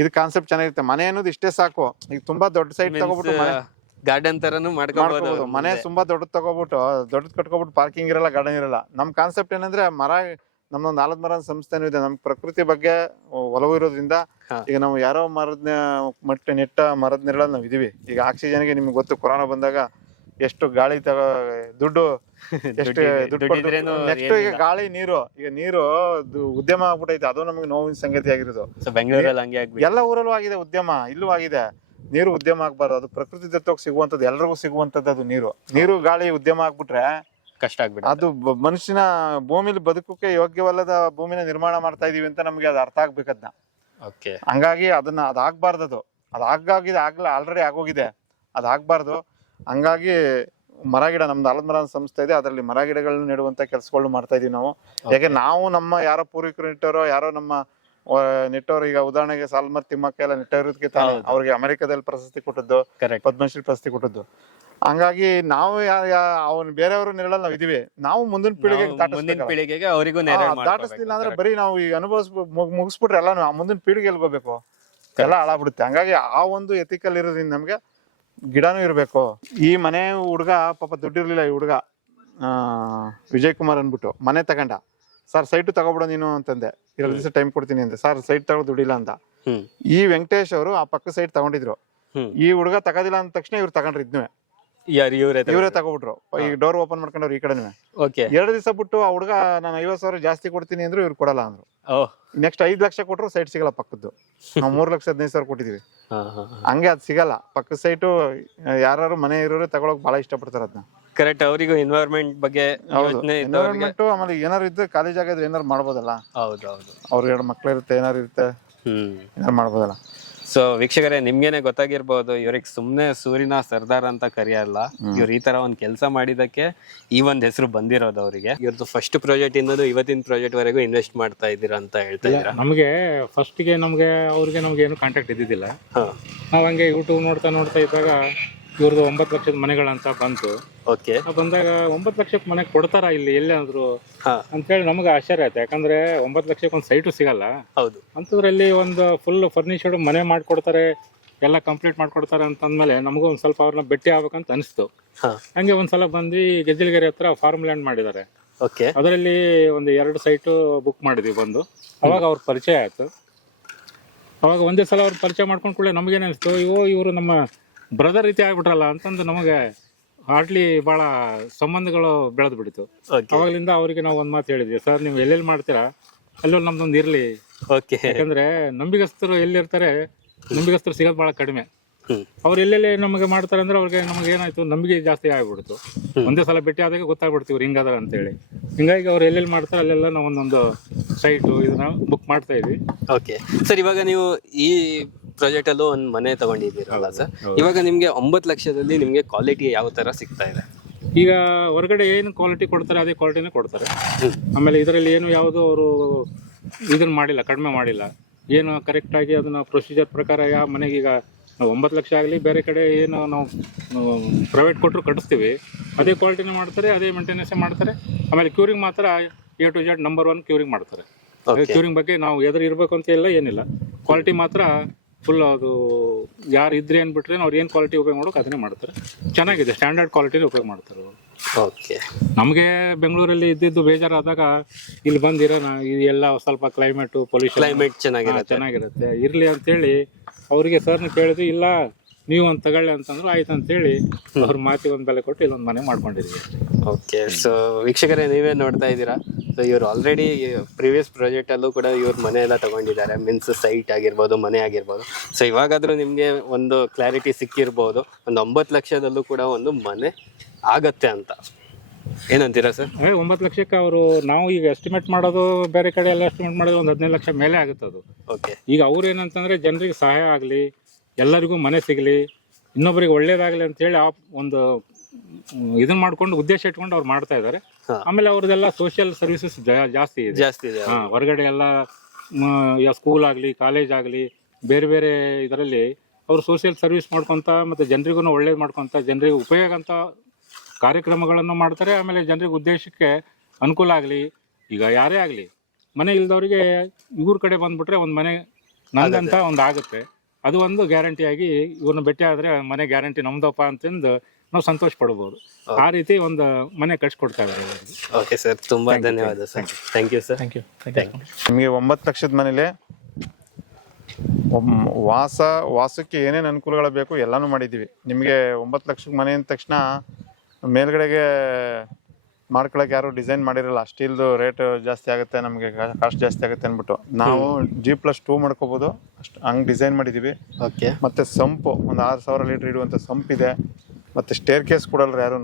ಇದು ಕಾನ್ಸೆಪ್ಟ್ ಚೆನ್ನಾಗಿರುತ್ತೆ. ಮನೆ ಅನ್ನೋದು ಇಷ್ಟೇ ಸಾಕು. ಈಗ ತುಂಬಾ ದೊಡ್ಡ ಸೈಟ್ ತಗೋಬಿಟ್ಟು ಗಾರ್ಡನ್ ತರನು ಮಾಡ್ಕೋಬಹುದು. ಮನೆ ತುಂಬಾ ದೊಡ್ಡದ್ ತಗೋಬಿಟ್ಟು ದೊಡ್ಡದ್ ಕಟ್ಕೊಬಿಟ್ಟು ಪಾರ್ಕಿಂಗ್ ಇರಲ್ಲ, ಗಾರ್ಡನ್ ಇರಲ್ಲ. ನಮ್ ಕಾನ್ಸೆಪ್ಟ್ ಏನಂದ್ರೆ ನಮ್ದೊಂದು ಆಲದ ಮರ ಸಂಸ್ಥೆನೂ ಇದೆ. ನಮ್ ಪ್ರಕೃತಿ ಬಗ್ಗೆ ಒಲವು ಇರೋದ್ರಿಂದ ಈಗ ನಾವು ಯಾರೋ ನೆಟ್ಟ ಮರದ ನೆರಳಲ್ಲಿ ನಾವ್ ಇದೀವಿ. ಈಗ ಆಕ್ಸಿಜನ್ಗೆ ನಿಮ್ಗೆ ಗೊತ್ತು, ಕೊರೋನಾ ಬಂದಾಗ ಎಷ್ಟು ಗಾಳಿ ದುಡ್ಡು ಎಷ್ಟು ನೆಕ್ಸ್ಟ್ ಈಗ ಗಾಳಿ ನೀರು ಉದ್ಯಮ ಆಗ್ಬಿಟ್ಟೈತೆ. ಅದು ನಮಗೆ ನೋವಿನ ಸಂಗತಿ ಆಗಿರೋದು. ಬೆಂಗಳೂರಲ್ಲಿ ಹಂಗೆ ಆಗ್ಬಿಟ್ಟು ಎಲ್ಲ ಊರಲ್ಲೂ ಆಗಿದೆ ಉದ್ಯಮ, ಇಲ್ಲೂ ಆಗಿದೆ. ನೀರು ಉದ್ಯಮ ಆಗ್ಬಾರ್ದು, ಅದು ಪ್ರಕೃತಿ ದತ್ತವಾಗಿ ಸಿಗುವಂತದ್ದು, ಎಲ್ರಿಗೂ ಸಿಗುವಂತದ್ದು. ಅದು ನೀರು ಗಾಳಿ ಉದ್ಯಮ ಆಗ್ಬಿಟ್ರೆ ಕಷ್ಟ ಆಗ್ಬಿಟ್ಟು ಅದು ಮನುಷ್ಯನ ಭೂಮಿಲಿ ಬದುಕೋಕೆ ಯೋಗ್ಯವಲ್ಲದ ಭೂಮಿನ ನಿರ್ಮಾಣ ಮಾಡ್ತಾ ಇದೀವಿ ಅಂತ ನಮ್ಗೆ ಅದು ಅರ್ಥ ಆಗ್ಬೇಕದ್ನ. ಹಂಗಾಗಿ ಅದಾಗ್ಬಾರ್ದು. ಅದಾಗಿದೆ ಆಲ್ರೆಡಿ ಆಗೋಗಿದೆ, ಅದಾಗ್ಬಾರ್ದು. ಹಂಗಾಗಿ ಮರ ಗಿಡ ನಮ್ದು ಆಲದ ಮರ ಸಂಸ್ಥೆ ಇದೆ, ಅದರಲ್ಲಿ ಮರ ಗಿಡಗಳನ್ನ ನೆಡುವಂತ ಕೆಲಸಗಳನ್ನ ಮಾಡ್ತಾ ಇದೀವಿ ನಾವು. ಯಾಕೆ ನಾವು ನಮ್ಮ ಯಾರೋ ಪೂರ್ವಿಕರು ನೆಟ್ಟವರು, ಯಾರೋ ನಮ್ಮ ನೆಟ್ಟವರು, ಈಗ ಉದಾಹರಣೆಗೆ ಸಾಲ್ಮರ್ ತಿಮ್ಮಕ್ಕ ಎಲ್ಲ ನೆಟ್ಟವ್ರಿಗೆ ತಾನೆ ಅವ್ರಿಗೆ ಅಮೆರಿಕದಲ್ಲಿ ಪ್ರಶಸ್ತಿ ಕೊಟ್ಟದ್ದು, ಪದ್ಮಶ್ರೀ ಪ್ರಶಸ್ತಿ ಕೊಟ್ಟದ್ದು. ಹಂಗಾಗಿ ನಾವು ಅವ್ನು ಬೇರೆಯವರು ನೆರಳಲ್ಲಿ ನಾವು ಇದೀವಿ. ನಾವು ಮುಂದಿನ ಪೀಳಿಗೆಗೆ ಅವರಿಗೂ ದಾಟಿಸ್ಲಿಲ್ಲ ಅಂದ್ರೆ ಬರೀ ನಾವು ಈಗ ಮುಗಿಸ್ಬಿಟ್ರೆ ಎಲ್ಲ ಮುಂದಿನ ಪೀಳಿಗೆ ಎಲ್ಗೋಬೇಕು, ಎಲ್ಲ ಹಾಳಾಗ್ಬಿಡುತ್ತೆ. ಹಂಗಾಗಿ ಆ ಒಂದು ಎಥಿಕಲ್ ಇರೋದ್ರಿಂದ ನಮ್ಗೆ ಗಿಡನೂ ಇರ್ಬೇಕು. ಈ ಮನೆ ಹುಡುಗ ಪಾಪ ದುಡ್ಡಿರ್ಲಿಲ್ಲ. ಈ ಹುಡುಗ ವಿಜಯ್ ಕುಮಾರ್ ಅನ್ಬಿಟ್ಟು ಮನೆ ತಗೊಂಡ. ಸರ್ ಸೈಟ್ ತಗೋಬಿಡೋ ನೀನು ಅಂತಂದೆ, 2 ದಿವಸ ಟೈಮ್ ಕೊಡ್ತೀನಿ ಅಂದೆ. ಸರ್ ಸೈಟ್ ತಗೋ ದುಡ್ಡಿಲ್ಲ ಅಂತ. ಈ ವೆಂಕಟೇಶ್ ಅವರು ಆ ಪಕ್ಕ ಸೈಟ್ ತಗೊಂಡಿದ್ರು. ಈ ಹುಡುಗ ತಗೋದಿಲ್ಲ ಅಂದ ತಕ್ಷಣ ಇವ್ರು ತಗೊಂಡ್ರು. ಇದ್ನು ಇವರೇ ತಗೋಬಿಟ್ರು. ಈ ಡೋರ್ ಓಪನ್ ಮಾಡ್ಕೊಂಡವ್ರು ಈ ಕಡೆ. 2 ದಿವಸ ಬಿಟ್ಟು ಆ ಹುಡುಗ ನಾನು 50,000 ಜಾಸ್ತಿ ಕೊಡ್ತೀನಿ ಅಂದ್ರು, ಇವ್ರು ಕೊಡಲ್ಲ ಅಂದ್ರು. ನೆಕ್ಸ್ಟ್ 5 ಲಕ್ಷ ಕೊಟ್ರು ಸೈಟ್ ಸಿಗಲ್ಲ ಪಕ್ಕದ್ದು. ನಾವು 3,15,000 ಕೊಟ್ಟಿದೀವಿ. ಹಂಗೆ ಅದ್ ಸಿಗಲ್ಲ ಪಕ್ಕದ ಸೈಟು. ಯಾರು ಮನೆ ಇರೋರು ತಗೊಳಕ್ ಬಹಳ ಇಷ್ಟಪಡ್ತಾರ ಅದನ್ನ. ಕರೆಕ್ಟ್. ಅವರಿಗೂ ಎನ್ವೈರನ್ಮೆಂಟ್ ಬಗ್ಗೆ ಎನ್ವೈರನ್ಮೆಂಟ್, ಆಮೇಲೆ ಏನಾರು ಇದ್ರೆ ಖಾಲಿ ಜಾಗ ಇದ್ರೆ ಏನಾರು ಮಾಡ್ಬೋದಲ್ಲ. ಅವ್ರ 2 ಮಕ್ಳು ಇರುತ್ತೆ, ಏನಾರು ಇರುತ್ತೆ, ಏನಾರು ಮಾಡ್ಬೋದಲ್ಲ. ಸೊ ವೀಕ್ಷಕರೇ, ನಿಮ್ಗೇನೆ ಗೊತ್ತಾಗಿರ್ಬೋದು, ಇವ್ರಿಗೆ ಸುಮ್ನೆ ಸೂರ್ಯನ ಸರ್ದಾರ್ ಅಂತ ಕರೆಯಲ್ಲ. ಇವ್ರು ಈ ತರ ಒಂದ್ ಕೆಲಸ ಮಾಡಿದಕ್ಕೆ ಈ ಒಂದ್ ಹೆಸರು ಬಂದಿರೋದು ಅವ್ರಿಗೆ. ಇವ್ರದ್ದು ಫಸ್ಟ್ ಪ್ರಾಜೆಕ್ಟ್ ಇಂದ ಇವತ್ತಿನ ಪ್ರಾಜೆಕ್ಟ್ ವರೆಗೂ ಇನ್ವೆಸ್ಟ್ ಮಾಡ್ತಾ ಇದ್ದೀರಾ ಅಂತ ಹೇಳ್ತಾ ಇದ್ದೀರಾ. ನಮಗೆ ಫಸ್ಟ್ ಗೆ ನಮ್ಗೆ ಏನು ಕಾಂಟ್ಯಾಕ್ಟ್ ಇದ್ದಿದ್ದಿಲ್ಲ. ನಾವ್ ಹಂಗೆ ಯೂಟ್ಯೂಬ್ ನೋಡ್ತಾ ಇದ್ದಾಗ ಇವ್ರದ್ದು 9 ಲಕ್ಷದ ಮನೆಗಳಂತ ಬಂತು. ಬಂದಾಗ 9 ಲಕ್ಷಕ್ಕೆ ಮನೆ ಕೊಡ್ತಾರ ಇಲ್ಲಿ ಎಲ್ಲಾದ್ರು ಅಂತೇಳಿ ನಮ್ಗೆ ಆಶ್ಚರ್ಯ ಆಯ್ತು. ಯಾಕಂದ್ರೆ 9 ಲಕ್ಷಕ್ಕೆ ಒಂದು ಸೈಟು ಸಿಗಲ್ಲ. ಅಂತದ್ರಲ್ಲಿ ಒಂದು ಫುಲ್ ಫರ್ನಿಚರ್ಡ್ ಮನೆ ಮಾಡ್ಕೊಡ್ತಾರೆ, ಎಲ್ಲ ಕಂಪ್ಲೀಟ್ ಮಾಡ್ಕೊಡ್ತಾರೆ ಅಂತಂದ್ಮೇಲೆ ನಮಗೂ ಒಂದ್ ಸ್ವಲ್ಪ ಅವ್ರನ್ನ ಭೇಟಿ ಆಗ್ಬೇಕಂತ ಅನಿಸ್ತು. ಹಂಗೆ ಒಂದ್ಸಲ ಬಂದ್ವಿ, ಗೆಜ್ಜಲಗೆರೆ ಹತ್ರ ಫಾರ್ಮ್ ಲ್ಯಾಂಡ್ ಮಾಡಿದ್ದಾರೆ. ಅದರಲ್ಲಿ ಒಂದು 2 ಸೈಟು ಬುಕ್ ಮಾಡಿದ್ವಿ ಬಂದು. ಅವಾಗ ಅವ್ರ ಪರಿಚಯ ಆಯ್ತು. ಅವಾಗ ಒಂದೇ ಸಲ ಅವ್ರ ಪರಿಚಯ ಮಾಡ್ಕೊಂಡ್ ಕೂಡಲೇ ನಮಗೇನು ಅನಿಸ್ತು, ಇವರು ನಮ್ಮ ಬ್ರದರ್ ರೀತಿ ಆಗ್ಬಿಟ್ರಲ್ಲ ಅಂತಂದು ನಮಗೆ ಹಾರ್ಡ್ಲಿ ಬಹಳ ಸಂಬಂಧಗಳು ಬೆಳೆದು ಬಿಡಿತು. ಅವಾಗಲಿಂದ ಅವರಿಗೆ ನಾವು ಒಂದ್ ಮಾತು ಹೇಳಿದ್ವಿ, ಸರ್ ನೀವು ಎಲ್ಲೆಲ್ಲಿ ಮಾಡ್ತೀರಾ ಅಲ್ಲೊಂದು ನಮ್ದೊಂದು ಇರ್ಲಿ. ಯಾಕಂದ್ರೆ ನಂಬಿಗಸ್ತರು ಎಲ್ಲಿರ್ತಾರೆ, ನಂಬಿಗಸ್ತರು ಸಿಗೋದು ಬಹಳ ಕಡಿಮೆ. ಅವ್ರು ಎಲ್ಲೆಲ್ಲಿ ನಮಗೆ ಮಾಡ್ತಾರೆ ಅಂದ್ರೆ ಅವ್ರಿಗೆ ನಮಗೆ ಏನಾಯ್ತು, ನಂಬಿಕೆ ಜಾಸ್ತಿ ಆಗ್ಬಿಡ್ತು. ಒಂದೇ ಸಲ ಭೇಟಿ ಆದಾಗ ಗೊತ್ತಾಗ್ಬಿಡ್ತೀವಿ ಹಿಂಗದಾರ ಅಂತೇಳಿ. ಹಿಂಗಾಗಿ ಅವ್ರು ಎಲ್ಲೆಲ್ಲಿ ಮಾಡ್ತಾರೆ ಅಲ್ಲೆಲ್ಲ ನಾವು ಒಂದೊಂದು ಸೈಟು ಇದನ್ನ ಬುಕ್ ಮಾಡ್ತಾ ಇದ್ವಿ. ಓಕೆ ಸರ್, ಇವಾಗ ನೀವು ಈ ಪ್ರಾಜೆಕ್ಟ್ ಅಲ್ಲೂ ಒಂದು ಮನೆ ತಗೊಂಡಿದ್ದೀರಲ್ಲ ಸರ್, ಇವಾಗ ನಿಮ್ಗೆ 9 ಲಕ್ಷದಲ್ಲಿ ನಿಮ್ಗೆ ಕ್ವಾಲಿಟಿ ಯಾವ ತರ ಸಿಗ್ತಾ ಇದೆ? ಈಗ ಹೊರಗಡೆ ಏನು ಕ್ವಾಲಿಟಿ ಕೊಡ್ತಾರೆ ಅದೇ ಕ್ವಾಲಿಟಿನೇ ಕೊಡ್ತಾರೆ. ಆಮೇಲೆ ಇದರಲ್ಲಿ ಏನು ಯಾವುದು ಅವರು ಇದನ್ನ ಮಾಡಿಲ್ಲ, ಕಡಿಮೆ ಮಾಡಿಲ್ಲ. ಏನು ಕರೆಕ್ಟ್ ಆಗಿ ಅದನ್ನ ಪ್ರೊಸೀಜರ್ ಪ್ರಕಾರ ಯಾವ ಮನೆಗೆ ಈಗ ನಾವು 9 ಲಕ್ಷ ಆಗಲಿ ಬೇರೆ ಕಡೆ ಏನು ನಾವು ಪ್ರೈವೇಟ್ ಕೊಟ್ಟರು ಕಟ್ಟಿಸ್ತೀವಿ, ಅದೇ ಕ್ವಾಲಿಟಿನೇ ಮಾಡ್ತಾರೆ, ಅದೇ ಮೇಂಟೆನೆನ್ಸ್ ಮಾಡ್ತಾರೆ. ಆಮೇಲೆ ಕ್ಯೂರಿಂಗ್ ಮಾತ್ರ A to Z number 1 curing ಮಾಡ್ತಾರೆ. ಕ್ಯೂರಿಂಗ್ ಬಗ್ಗೆ ನಾವು ಎದುರು ಇರಬೇಕು ಅಂತ ಇಲ್ಲ, ಏನಿಲ್ಲ. ಕ್ವಾಲಿಟಿ ಮಾತ್ರ ಫುಲ್ ಅದು ಯಾರು ಇದ್ರೆ ಏನ್ಬಿಟ್ರೆ ಅವ್ರು ಏನು ಕ್ವಾಲಿಟಿ ಉಪಯೋಗ ಮಾಡೋಕೆ ಅದನ್ನೇ ಮಾಡ್ತಾರೆ. ಚೆನ್ನಾಗಿದೆ, ಸ್ಟ್ಯಾಂಡರ್ಡ್ ಕ್ವಾಲಿಟಿನೇ ಉಪಯೋಗ ಮಾಡ್ತಾರೆ. ಓಕೆ, ನಮಗೆ ಬೆಂಗಳೂರಲ್ಲಿ ಇದ್ದಿದ್ದು ಬೇಜಾರಾದಾಗ ಇಲ್ಲಿ ಬಂದಿರೋಣ, ಇದೆಲ್ಲ ಸ್ವಲ್ಪ ಕ್ಲೈಮೇಟು ಪೊಲ್ಯೂಷನ್ ಚೆನ್ನಾಗಿರುತ್ತೆ ಇರಲಿ ಅಂತೇಳಿ ಅವರಿಗೆ ಸರ್ನ ಕೇಳಿದ್ವಿ. ಇಲ್ಲ ನೀವು ಒಂದು ತಗೊಳ್ಳಿ ಅಂತಂದ್ರು, ಆಯ್ತು ಅಂತೇಳಿ ಅವ್ರ ಮಾತಿಗೆ ಒಂದು ಬೆಲೆ ಕೊಟ್ಟು ಇಲ್ಲೊಂದು ಮನೆ ಮಾಡ್ಕೊಂಡಿದ್ವಿ. ಓಕೆ, ಸೊ ವೀಕ್ಷಕರೇ ನೀವೇ ನೋಡ್ತಾ ಇದ್ದೀರಾ. ಸೊ ಇವ್ರು ಆಲ್ರೆಡಿ ಪ್ರೀವಿಯಸ್ ಪ್ರಾಜೆಕ್ಟ್ ಅಲ್ಲೂ ಕೂಡ ಇವ್ರ ಮನೆ ಎಲ್ಲ ತಗೊಂಡಿದ್ದಾರೆ, ಮೀನ್ಸ್ ಸೈಟ್ ಆಗಿರ್ಬೋದು, ಮನೆ ಆಗಿರ್ಬೋದು. ಸೊ ಇವಾಗಾದ್ರೂ ನಿಮ್ಗೆ ಒಂದು ಕ್ಲಾರಿಟಿ ಸಿಕ್ಕಿರ್ಬೋದು, ಒಂದು 9 ಲಕ್ಷದಲ್ಲೂ ಕೂಡ ಒಂದು ಮನೆ ಆಗತ್ತೆ ಅಂತ. ಏನಂತೀರಾ ಸರ್? 9 ಲಕ್ಷಕ್ಕೆ ಅವರು ನಾವು ಈಗ ಎಸ್ಟಿಮೇಟ್ ಮಾಡೋದು ಬೇರೆ ಕಡೆ ಎಲ್ಲ ಎಸ್ಟಿಮೇಟ್ ಮಾಡೋದು ಒಂದು 15 ಲಕ್ಷ ಮೇಲೆ ಆಗುತ್ತೆ ಅದು. ಓಕೆ, ಈಗ ಅವ್ರು ಏನಂತಂದ್ರೆ ಜನರಿಗೆ ಸಹಾಯ ಆಗಲಿ, ಎಲ್ಲರಿಗೂ ಮನೆ ಸಿಗಲಿ, ಇನ್ನೊಬ್ಬರಿಗೆ ಒಳ್ಳೇದಾಗಲಿ ಅಂತೇಳಿ ಆ ಒಂದು ಇದನ್ನ ಮಾಡ್ಕೊಂಡು ಉದ್ದೇಶ ಇಟ್ಕೊಂಡು ಅವ್ರು ಮಾಡ್ತಾ ಇದ್ದಾರೆ. ಆಮೇಲೆ ಅವ್ರದ್ದೆಲ್ಲ ಸೋಷಿಯಲ್ ಸರ್ವಿಸಸ್ ಜಾಸ್ತಿ ಇದೆ. ಹೊರಗಡೆ ಎಲ್ಲ ಸ್ಕೂಲ್ ಆಗಲಿ, ಕಾಲೇಜ್ ಆಗಲಿ, ಬೇರೆ ಬೇರೆ ಇದರಲ್ಲಿ ಅವರು ಸೋಷಿಯಲ್ ಸರ್ವಿಸ್ ಮಾಡ್ಕೊತ ಮತ್ತು ಜನರಿಗೂ ಒಳ್ಳೇದು ಮಾಡ್ಕೊತ ಜನರಿಗೆ ಉಪಯೋಗ ಅಂತ ಕಾರ್ಯಕ್ರಮಗಳನ್ನು ಮಾಡ್ತಾರೆ. ಆಮೇಲೆ ಜನರಿಗೆ ಉದ್ದೇಶಕ್ಕೆ ಅನುಕೂಲ ಆಗಲಿ, ಈಗ ಯಾರೇ ಆಗಲಿ ಮನೆ ಇಲ್ದವರಿಗೆ ಇವ್ರ ಕಡೆ ಬಂದ್ಬಿಟ್ರೆ ಒಂದು ಮನೆ ನಂದಂತ ಒಂದು ಆಗುತ್ತೆ. ಅದು ಒಂದು ಗ್ಯಾರಂಟಿಯಾಗಿ ಇವ್ರನ್ನ ಭೇಟಿ ಆದರೆ ಮನೆ ಗ್ಯಾರಂಟಿ ನಮ್ದಪ್ಪ ಅಂತಂದು ನಾವು ಸಂತೋಷ ಪಡ್ಬೋದು. ಆ ರೀತಿ ಒಂದು ಮನೆ ಕಟ್ಸ್ಕೊಡ್ತಾ ಇದ್ದಾರೆ. ಓಕೆ ಸರ್, ತುಂಬಾ ಧನ್ಯವಾದ sir. Thank you sir. Thank you. ನಿಮಗೆ 9 ಲಕ್ಷದ ಮನೇಲಿ ವಾಸಕ್ಕೆ ಏನೇನು ಅನುಕೂಲಗಳು ಬೇಕು ಎಲ್ಲಾನು ಮಾಡಿದ್ದೀವಿ. ನಿಮಗೆ 9 ಲಕ್ಷದ ಮನೆ ಅಂದ ತಕ್ಷಣ ಮೇಲ್ಗಡೆಗೆ ಮಾಡ್ಕೊಳಕ್ ಯಾರು ಡಿಸೈನ್ ಮಾಡಿರಲ್ಲ, ಸ್ಟೀಲ್ದು ರೇಟ್ ಜಾಸ್ತಿ ಆಗುತ್ತೆ, ನಮಗೆ ಕಾಸ್ಟ್ ಜಾಸ್ತಿ ಆಗುತ್ತೆ ಅಂದ್ಬಿಟ್ಟು ನಾವು G+2 ಮಾಡ್ಕೋಬಹುದು, ಅಷ್ಟು ಹಂಗೆ ಡಿಸೈನ್ ಮಾಡಿದೀವಿ. ಓಕೆ. ಮತ್ತೆ ಸಂಪು ಒಂದು 6000 ಲೀಟರ್ ಇಡುವಂಥ ಸಂಪ್ ಇದೆ. ಮತ್ತೆ ಸ್ಟೇರ್ ಕೇಸ್ ಕೊಡಲ್ರಿ ಯಾರು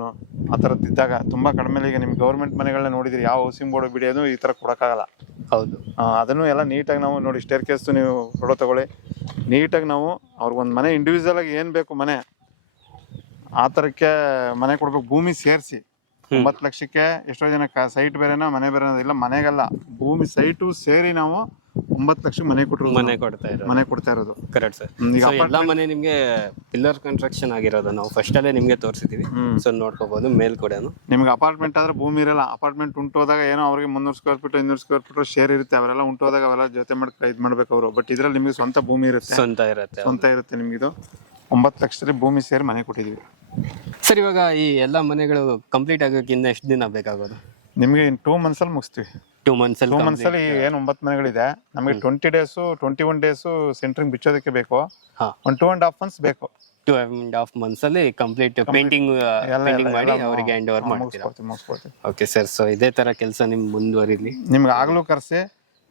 ಆ ಥರದ್ದು ಇದ್ದಾಗ ತುಂಬಾ ಕಡಿಮೆ. ಈಗ ನಿಮ್ ಗೌರ್ಮೆಂಟ್ ಮನೆಗಳನ್ನ ನೋಡಿದ್ರಿ, ಯಾವ ಹೌಸಿಂಗ್ ಬೋರ್ಡ್ ಬಿಡಿಯೋದು ಈ ತರ ಕೊಡಕ್ಕಾಗಲ್ಲ. ಹೌದು. ಅದನ್ನು ಎಲ್ಲ ನೀಟಾಗಿ ನಾವು ನೋಡಿ, ಸ್ಟೇರ್ ಕೇಸ್ ನೀವು ಫೋಟೋ ತಗೊಳ್ಳಿ, ನೀಟಾಗಿ ನಾವು ಅವ್ರಿಗೊಂದು ಮನೆ ಇಂಡಿವಿಜುವಲ್ ಆಗಿ ಏನ್ ಬೇಕು ಮನೆ ಆ ಥರಕ್ಕೆ ಮನೆ ಕೊಡ್ಬೇಕು. ಭೂಮಿ ಸೇರಿಸಿ 9 ಲಕ್ಷಕ್ಕೆ ಎಷ್ಟೋ ಜನ ಸೈಟ್ ಬೇರೆನಾ ಮನೆ ಬೇರೆ ಇಲ್ಲ, ಮನೆಗಲ್ಲ ಭೂಮಿ ಸೈಟು ಸೇರಿ ನಾವು 9 ಲಕ್ಷ ಮನೆ ಕೊಟ್ಟರು, ಮನೆ ಕೊಡ್ತಾ ಇರೋದು. Correct sir. ಎಲ್ಲಾ ಮನೆ ನಿಮ್ಗೆ ಪಿಲ್ಲರ್ ಕನ್ಸ್ಟ್ರಕ್ಷನ್ ಆಗಿರೋದು ನಾವು ಫಸ್ಟ್ ಅಲ್ಲೇ ನಿಮ್ಗೆ ತೋರಿಸಿದೀವಿ. ಸೊ ನೋಡ್ಕೋಬಹುದು ಮೇಲ್ಗಡೆನು. ನಿಮ್ಗೆ ಅಪಾರ್ಟ್ಮೆಂಟ್ ಆದ್ರೆ ಭೂಮಿ ಇರಲ್ಲ, ಅಪಾರ್ಟ್ಮೆಂಟ್ ಉಂಟೋದಾಗ ಏನೋ ಅವ್ರಿಗೆ 300 square feet 200 square feet share ಇರುತ್ತೆ, ಅವರೆಲ್ಲ ಉಂಟೋದಾಗ ಅವೆಲ್ಲ ಜೊತೆ ಮಾಡಿ ಇದು ಮಾಡ್ಬೇಕು ಅವರು. ಬಟ್ ಇದ್ರಲ್ಲಿ ನಿಮ್ಗೆ ಸ್ವಂತ ಭೂಮಿ ಇರುತ್ತೆ, ಸ್ವಂತ ಇರುತ್ತೆ ನಿಮ್ಗಿದು. 9 ಲಕ್ಷದಲ್ಲಿ ಭೂಮಿ ಸೇರಿ ಮನೆ ಕೊಟ್ಟಿದೀವಿ. ಸರ್ ಇವಾಗ ಈ ಎಲ್ಲಾ ಮನೆಗಳು ಕಂಪ್ಲೀಟ್ ಆಗೋಕೆ ಇನ್ನ ಎಷ್ಟು ದಿನ ಬೇಕಾಗೋದು? ನಿಮ್ಗೆ ಇನ್ 2 ಮಂತ್ಸ್ ಅಲ್ಲಿ ಮುಗಿಸ್ತೀವಿ. 2 ಮಂತ್ಸ್ ಅಲ್ಲಿ ಏನು 9 ಮನೆಗಳಿದೆ, ನಮಗೆ 20 ಡೇಸ್ 21 ಡೇಸ್ ಸೆಂಟ್ರಿಂಗ್ ಬಿಚ್ಚೋದಕ್ಕೆ ಬೇಕು. ಒಂದು 2.5 ಮಂತ್ಸ್ ಬೇಕು. 2.5 ಮಂತ್ಸ್ ಅಲ್ಲಿ ಕಂಪ್ಲೀಟ್ ಪೇಂಟಿಂಗ್ ಮಾಡಿ ಅವರಿಗೆ ಹ್ಯಾಂಡ್ ಓವರ್ ಮಾಡ್ತೀರಾ? Okay sir. ಸೊ ಇದೇ ತರ ಕೆಲಸ ನಿಮ್ ಮುಂದುವರಿಲಿ. ನಿಮ್ಗೆ ಆಗ್ಲೂ ಕರ್ಸಿ,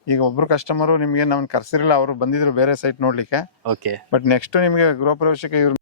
ಈಗ ಒಬ್ರು ಕಸ್ಟಮರು ನಿಮ್ಗೆ ನಾವು ಕರ್ಸಿರಲಿಲ್ಲ, ಅವರು ಬಂದಿದ್ರು ಬೇರೆ ಸೈಟ್ ನೋಡ್ಲಿಕ್ಕೆ. ಓಕೆ. ಬಟ್ ನೆಕ್ಸ್ಟ್ ನಿಮ್ಗೆ ಗೃಹ ಪ್ರವೇಶಕ್ಕೆ ಇವ್ರು